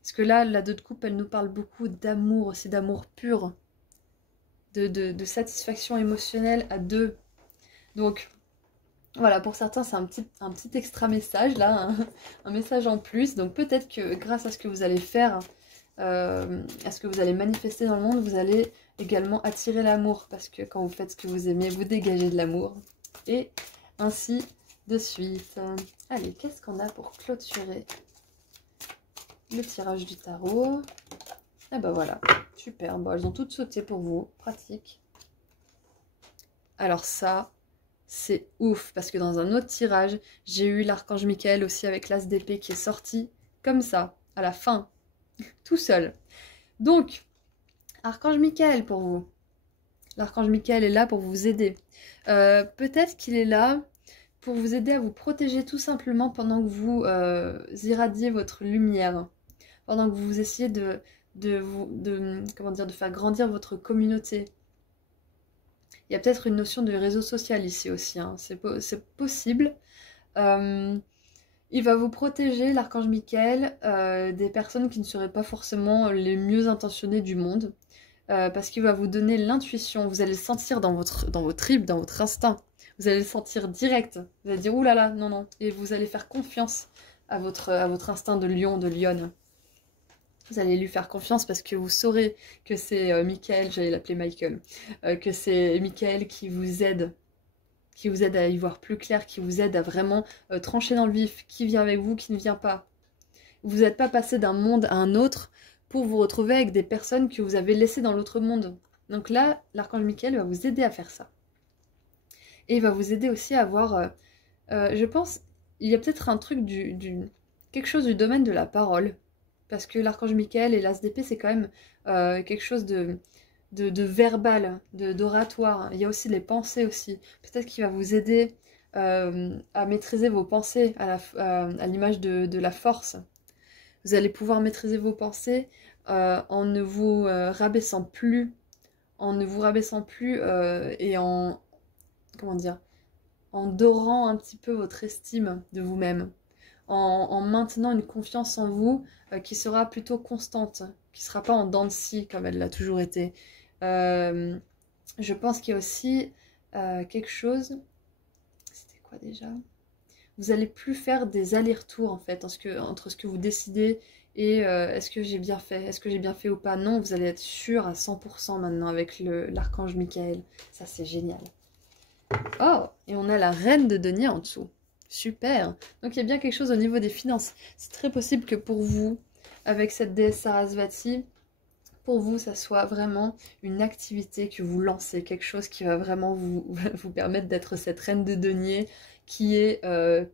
Parce que là, la 2 de coupe, elle nous parle beaucoup d'amour aussi, d'amour pur, de satisfaction émotionnelle à 2. Donc, voilà, pour certains, c'est un petit extra message, là, un message en plus. Donc peut-être que grâce à ce que vous allez faire... à ce que vous allez manifester dans le monde, vous allez également attirer l'amour, parce que quand vous faites ce que vous aimez, vous dégagez de l'amour, et ainsi de suite. Allez, qu'est-ce qu'on a pour clôturer le tirage du tarot? Ah bah voilà, super, bon, elles ont toutes sauté pour vous, pratique. Alors ça, c'est ouf, parce que dans un autre tirage, j'ai eu l'archange Michael aussi avec l'as d'épée qui est sorti comme ça, à la fin, tout seul. Donc, archange Michael pour vous. L'archange Michael est là pour vous aider. Peut-être qu'il est là pour vous aider à vous protéger tout simplement pendant que vous irradiez votre lumière, pendant que vous essayez comment dire, de faire grandir votre communauté. Il y a peut-être une notion de réseau social ici aussi, hein. C'est possible. Il va vous protéger, l'archange Michael, des personnes qui ne seraient pas forcément les mieux intentionnées du monde. Parce qu'il va vous donner l'intuition, vous allez le sentir dans vos tripes, dans votre instinct. Vous allez le sentir direct. Vous allez dire, ouh là là, non, non. Et vous allez faire confiance à votre instinct de lion, de lionne. Vous allez lui faire confiance parce que vous saurez que c'est Michael, j'allais l'appeler Michael, que c'est Michael qui vous aide à y voir plus clair, qui vous aide à vraiment trancher dans le vif, qui vient avec vous, qui ne vient pas. Vous n'êtes pas passé d'un monde à un autre pour vous retrouver avec des personnes que vous avez laissées dans l'autre monde. Donc là, l'archange Michael va vous aider à faire ça. Et il va vous aider aussi à avoir, je pense, il y a peut-être un truc quelque chose du domaine de la parole. Parce que l'archange Michael et l'as d'épée, c'est quand même quelque chose de verbal, d'oratoire. Il y a aussi les pensées aussi. Peut-être qu'il va vous aider à maîtriser vos pensées à l'image de la force. Vous allez pouvoir maîtriser vos pensées en ne vous rabaissant plus, et en, comment dire, en dorant un petit peu votre estime de vous-même, en maintenant une confiance en vous qui sera plutôt constante, qui ne sera pas en dents de scie comme elle l'a toujours été. Je pense qu'il y a aussi quelque chose, c'était quoi déjà? Vous allez plus faire des allers-retours en fait entre ce que vous décidez et est-ce que j'ai bien fait ou pas. Non, vous allez être sûr à 100% maintenant avec l'archange Michael. Ça c'est génial. Oh, et on a la reine de denier en dessous. Super. Donc il y a bien quelque chose au niveau des finances. C'est très possible que pour vous, avec cette déesse Sarasvati, pour vous, ça soit vraiment une activité que vous lancez, quelque chose qui va vraiment vous permettre d'être cette reine de denier qui est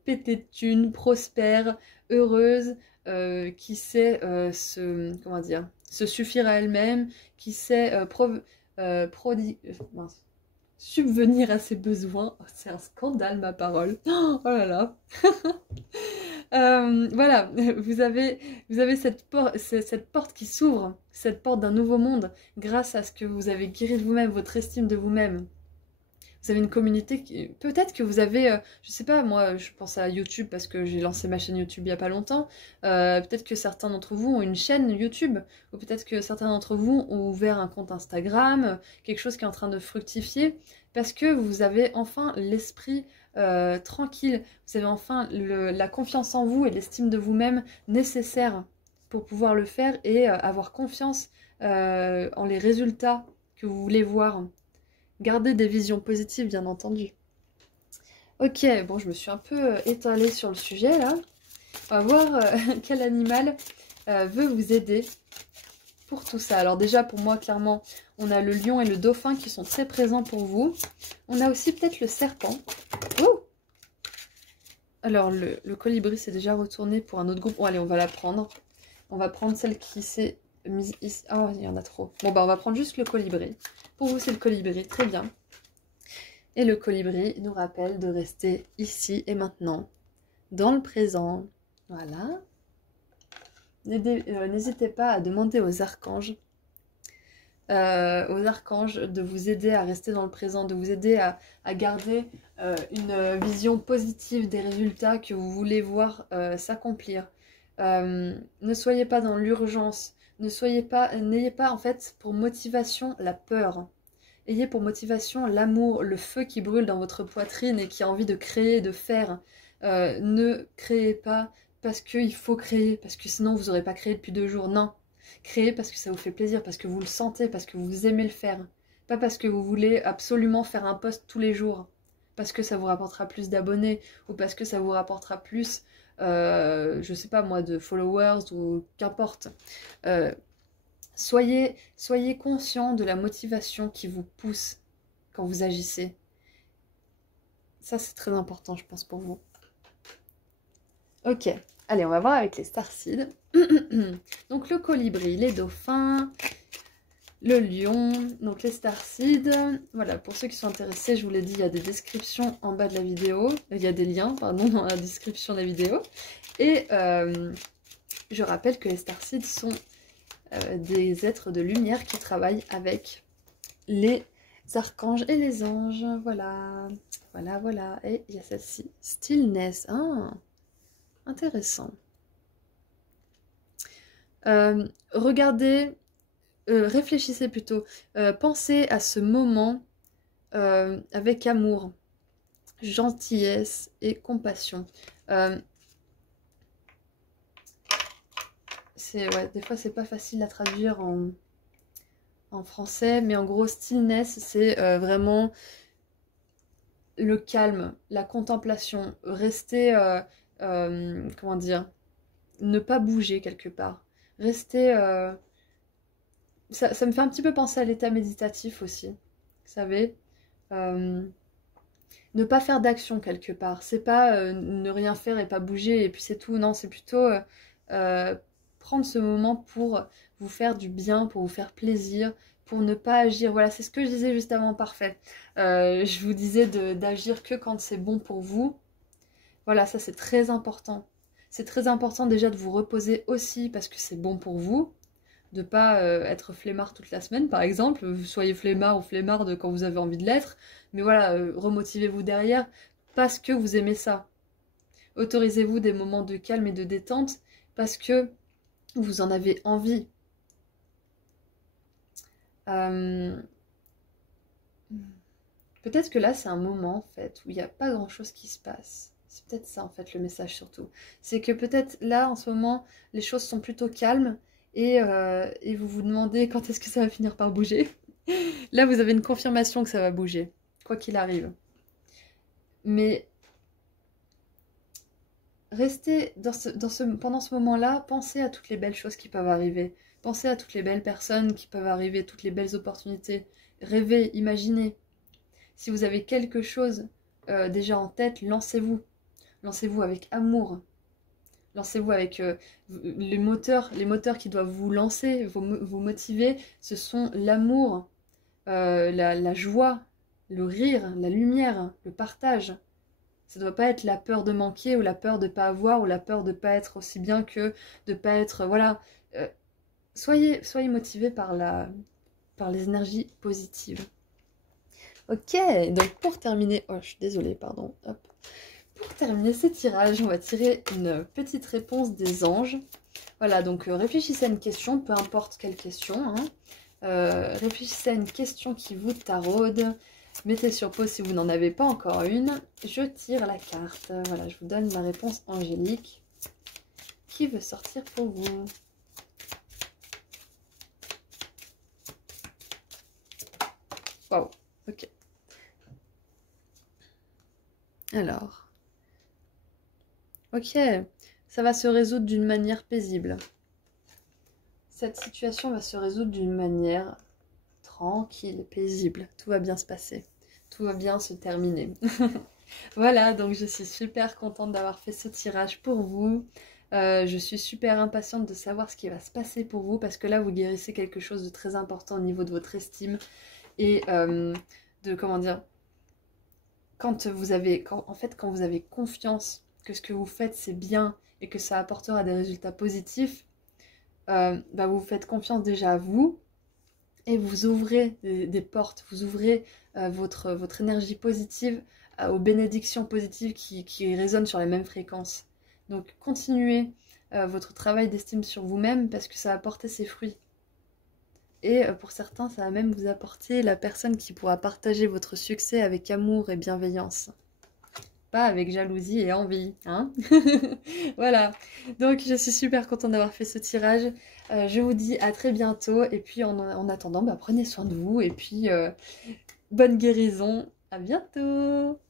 pétée de thunes, prospère, heureuse, qui sait se suffire à elle-même, qui sait subvenir à ses besoins. Oh, c'est un scandale ma parole. Oh là là. Voilà, vous avez cette porte qui s'ouvre, cette porte d'un nouveau monde, grâce à ce que vous avez guéri de vous-même, votre estime de vous-même. Vous avez une communauté qui... Peut-être que vous avez... je sais pas, moi, je pense à YouTube parce que j'ai lancé ma chaîne YouTube il y a pas longtemps. Peut-être que certains d'entre vous ont une chaîne YouTube, ou peut-être que certains d'entre vous ont ouvert un compte Instagram, quelque chose qui est en train de fructifier, parce que vous avez enfin l'esprit tranquille, vous avez enfin la confiance en vous et l'estime de vous-même nécessaire pour pouvoir le faire et avoir confiance en les résultats que vous voulez voir. Gardez des visions positives, bien entendu. Ok, bon, je me suis un peu étalée sur le sujet, là. On va voir quel animal veut vous aider pour tout ça. Alors déjà, pour moi, clairement, on a le lion et le dauphin qui sont très présents pour vous. On a aussi peut-être le serpent. Oh! Alors, le colibri s'est déjà retourné pour un autre groupe. Bon, allez, on va la prendre. On va prendre celle qui s'est mise ici. Oh, il y en a trop. Bon, bah, on va prendre juste le colibri. Pour vous, c'est le colibri. Très bien. Et le colibri nous rappelle de rester ici et maintenant, dans le présent. Voilà. N'hésitez pas à demander aux archanges de vous aider à rester dans le présent, de vous aider à garder une vision positive des résultats que vous voulez voir s'accomplir. Ne soyez pas dans l'urgence, n'ayez pas en fait pour motivation la peur. Ayez pour motivation l'amour, le feu qui brûle dans votre poitrine et qui a envie de créer, de faire. Ne créez pas parce qu'il faut créer, parce que sinon vous n'aurez pas créé depuis 2 jours. Non, créez parce que ça vous fait plaisir, parce que vous le sentez, parce que vous aimez le faire. Pas parce que vous voulez absolument faire un post tous les jours, parce que ça vous rapportera plus d'abonnés, ou parce que ça vous rapportera plus, je sais pas moi, de followers, ou qu'importe. Soyez conscient de la motivation qui vous pousse quand vous agissez. Ça, c'est très important, je pense, pour vous. Ok, allez, on va voir avec les starseeds. Donc, le colibri, les dauphins. le lion, donc les starseeds. Voilà, pour ceux qui sont intéressés, je vous l'ai dit, il y a des descriptions en bas de la vidéo. Il y a des liens, pardon, dans la description de la vidéo. Et je rappelle que les starseeds sont des êtres de lumière qui travaillent avec les archanges et les anges. Voilà, voilà, voilà. Et il y a celle-ci, Stillness. Ah, intéressant. Regardez, réfléchissez plutôt, pensez à ce moment avec amour, gentillesse et compassion. Ouais, des fois c'est pas facile à traduire en français, mais en gros stillness c'est vraiment le calme, la contemplation, rester, comment dire, ne pas bouger quelque part, rester... Ça me fait un petit peu penser à l'état méditatif aussi, vous savez. Ne pas faire d'action quelque part. C'est pas ne rien faire et pas bouger et puis c'est tout. Non, c'est plutôt prendre ce moment pour vous faire du bien, pour vous faire plaisir, pour ne pas agir. Voilà, c'est ce que je disais juste avant, parfait. Je vous disais d'agir que quand c'est bon pour vous. Voilà, ça c'est très important. C'est très important déjà de vous reposer aussi parce que c'est bon pour vous. De pas être flemmard toute la semaine par exemple, vous soyez flemmard ou flemmarde quand vous avez envie de l'être, mais voilà, remotivez-vous derrière parce que vous aimez ça. Autorisez-vous des moments de calme et de détente parce que vous en avez envie. Peut-être que là c'est un moment en fait où il n'y a pas grand chose qui se passe. C'est peut-être ça en fait le message surtout. C'est que peut-être là en ce moment les choses sont plutôt calmes et vous vous demandez quand est-ce que ça va finir par bouger. Là vous avez une confirmation que ça va bouger, quoi qu'il arrive. Mais restez pendant ce moment-là, pensez à toutes les belles choses qui peuvent arriver. Pensez à toutes les belles personnes qui peuvent arriver, toutes les belles opportunités. Rêvez, imaginez. Si vous avez quelque chose déjà en tête, lancez-vous. Lancez-vous avec amour. Lancez-vous avec les moteurs qui doivent vous lancer, vous motiver. Ce sont l'amour, la joie, le rire, la lumière, le partage. Ça ne doit pas être la peur de manquer ou la peur de ne pas avoir ou la peur de ne pas être aussi bien que de ne pas être... Voilà. Soyez motivés par les énergies positives. Ok, donc pour terminer... Oh, je suis désolée, pardon. Hop. Pour terminer ce tirage, on va tirer une petite réponse des anges. Voilà, donc réfléchissez à une question, peu importe quelle question. Hein. Réfléchissez à une question qui vous taraude. Mettez sur pause si vous n'en avez pas encore une. Je tire la carte. Voilà, je vous donne ma réponse angélique. Qui veut sortir pour vous? Waouh, ok. Alors... Ok, ça va se résoudre d'une manière paisible. Cette situation va se résoudre d'une manière tranquille, paisible. Tout va bien se passer. Tout va bien se terminer. Voilà, donc je suis super contente d'avoir fait ce tirage pour vous. Je suis super impatiente de savoir ce qui va se passer pour vous parce que là, vous guérissez quelque chose de très important au niveau de votre estime et comment dire, quand vous avez confiance que ce que vous faites c'est bien et que ça apportera des résultats positifs, vous faites confiance déjà à vous et vous ouvrez des portes, vous ouvrez votre énergie positive aux bénédictions positives qui résonnent sur les mêmes fréquences. Donc continuez votre travail d'estime sur vous-même parce que ça va porter ses fruits. Et pour certains, ça va même vous apporter la personne qui pourra partager votre succès avec amour et bienveillance. Pas avec jalousie et envie, hein. Voilà, donc je suis super contente d'avoir fait ce tirage. Je vous dis à très bientôt et puis en attendant, prenez soin de vous et puis bonne guérison, à bientôt.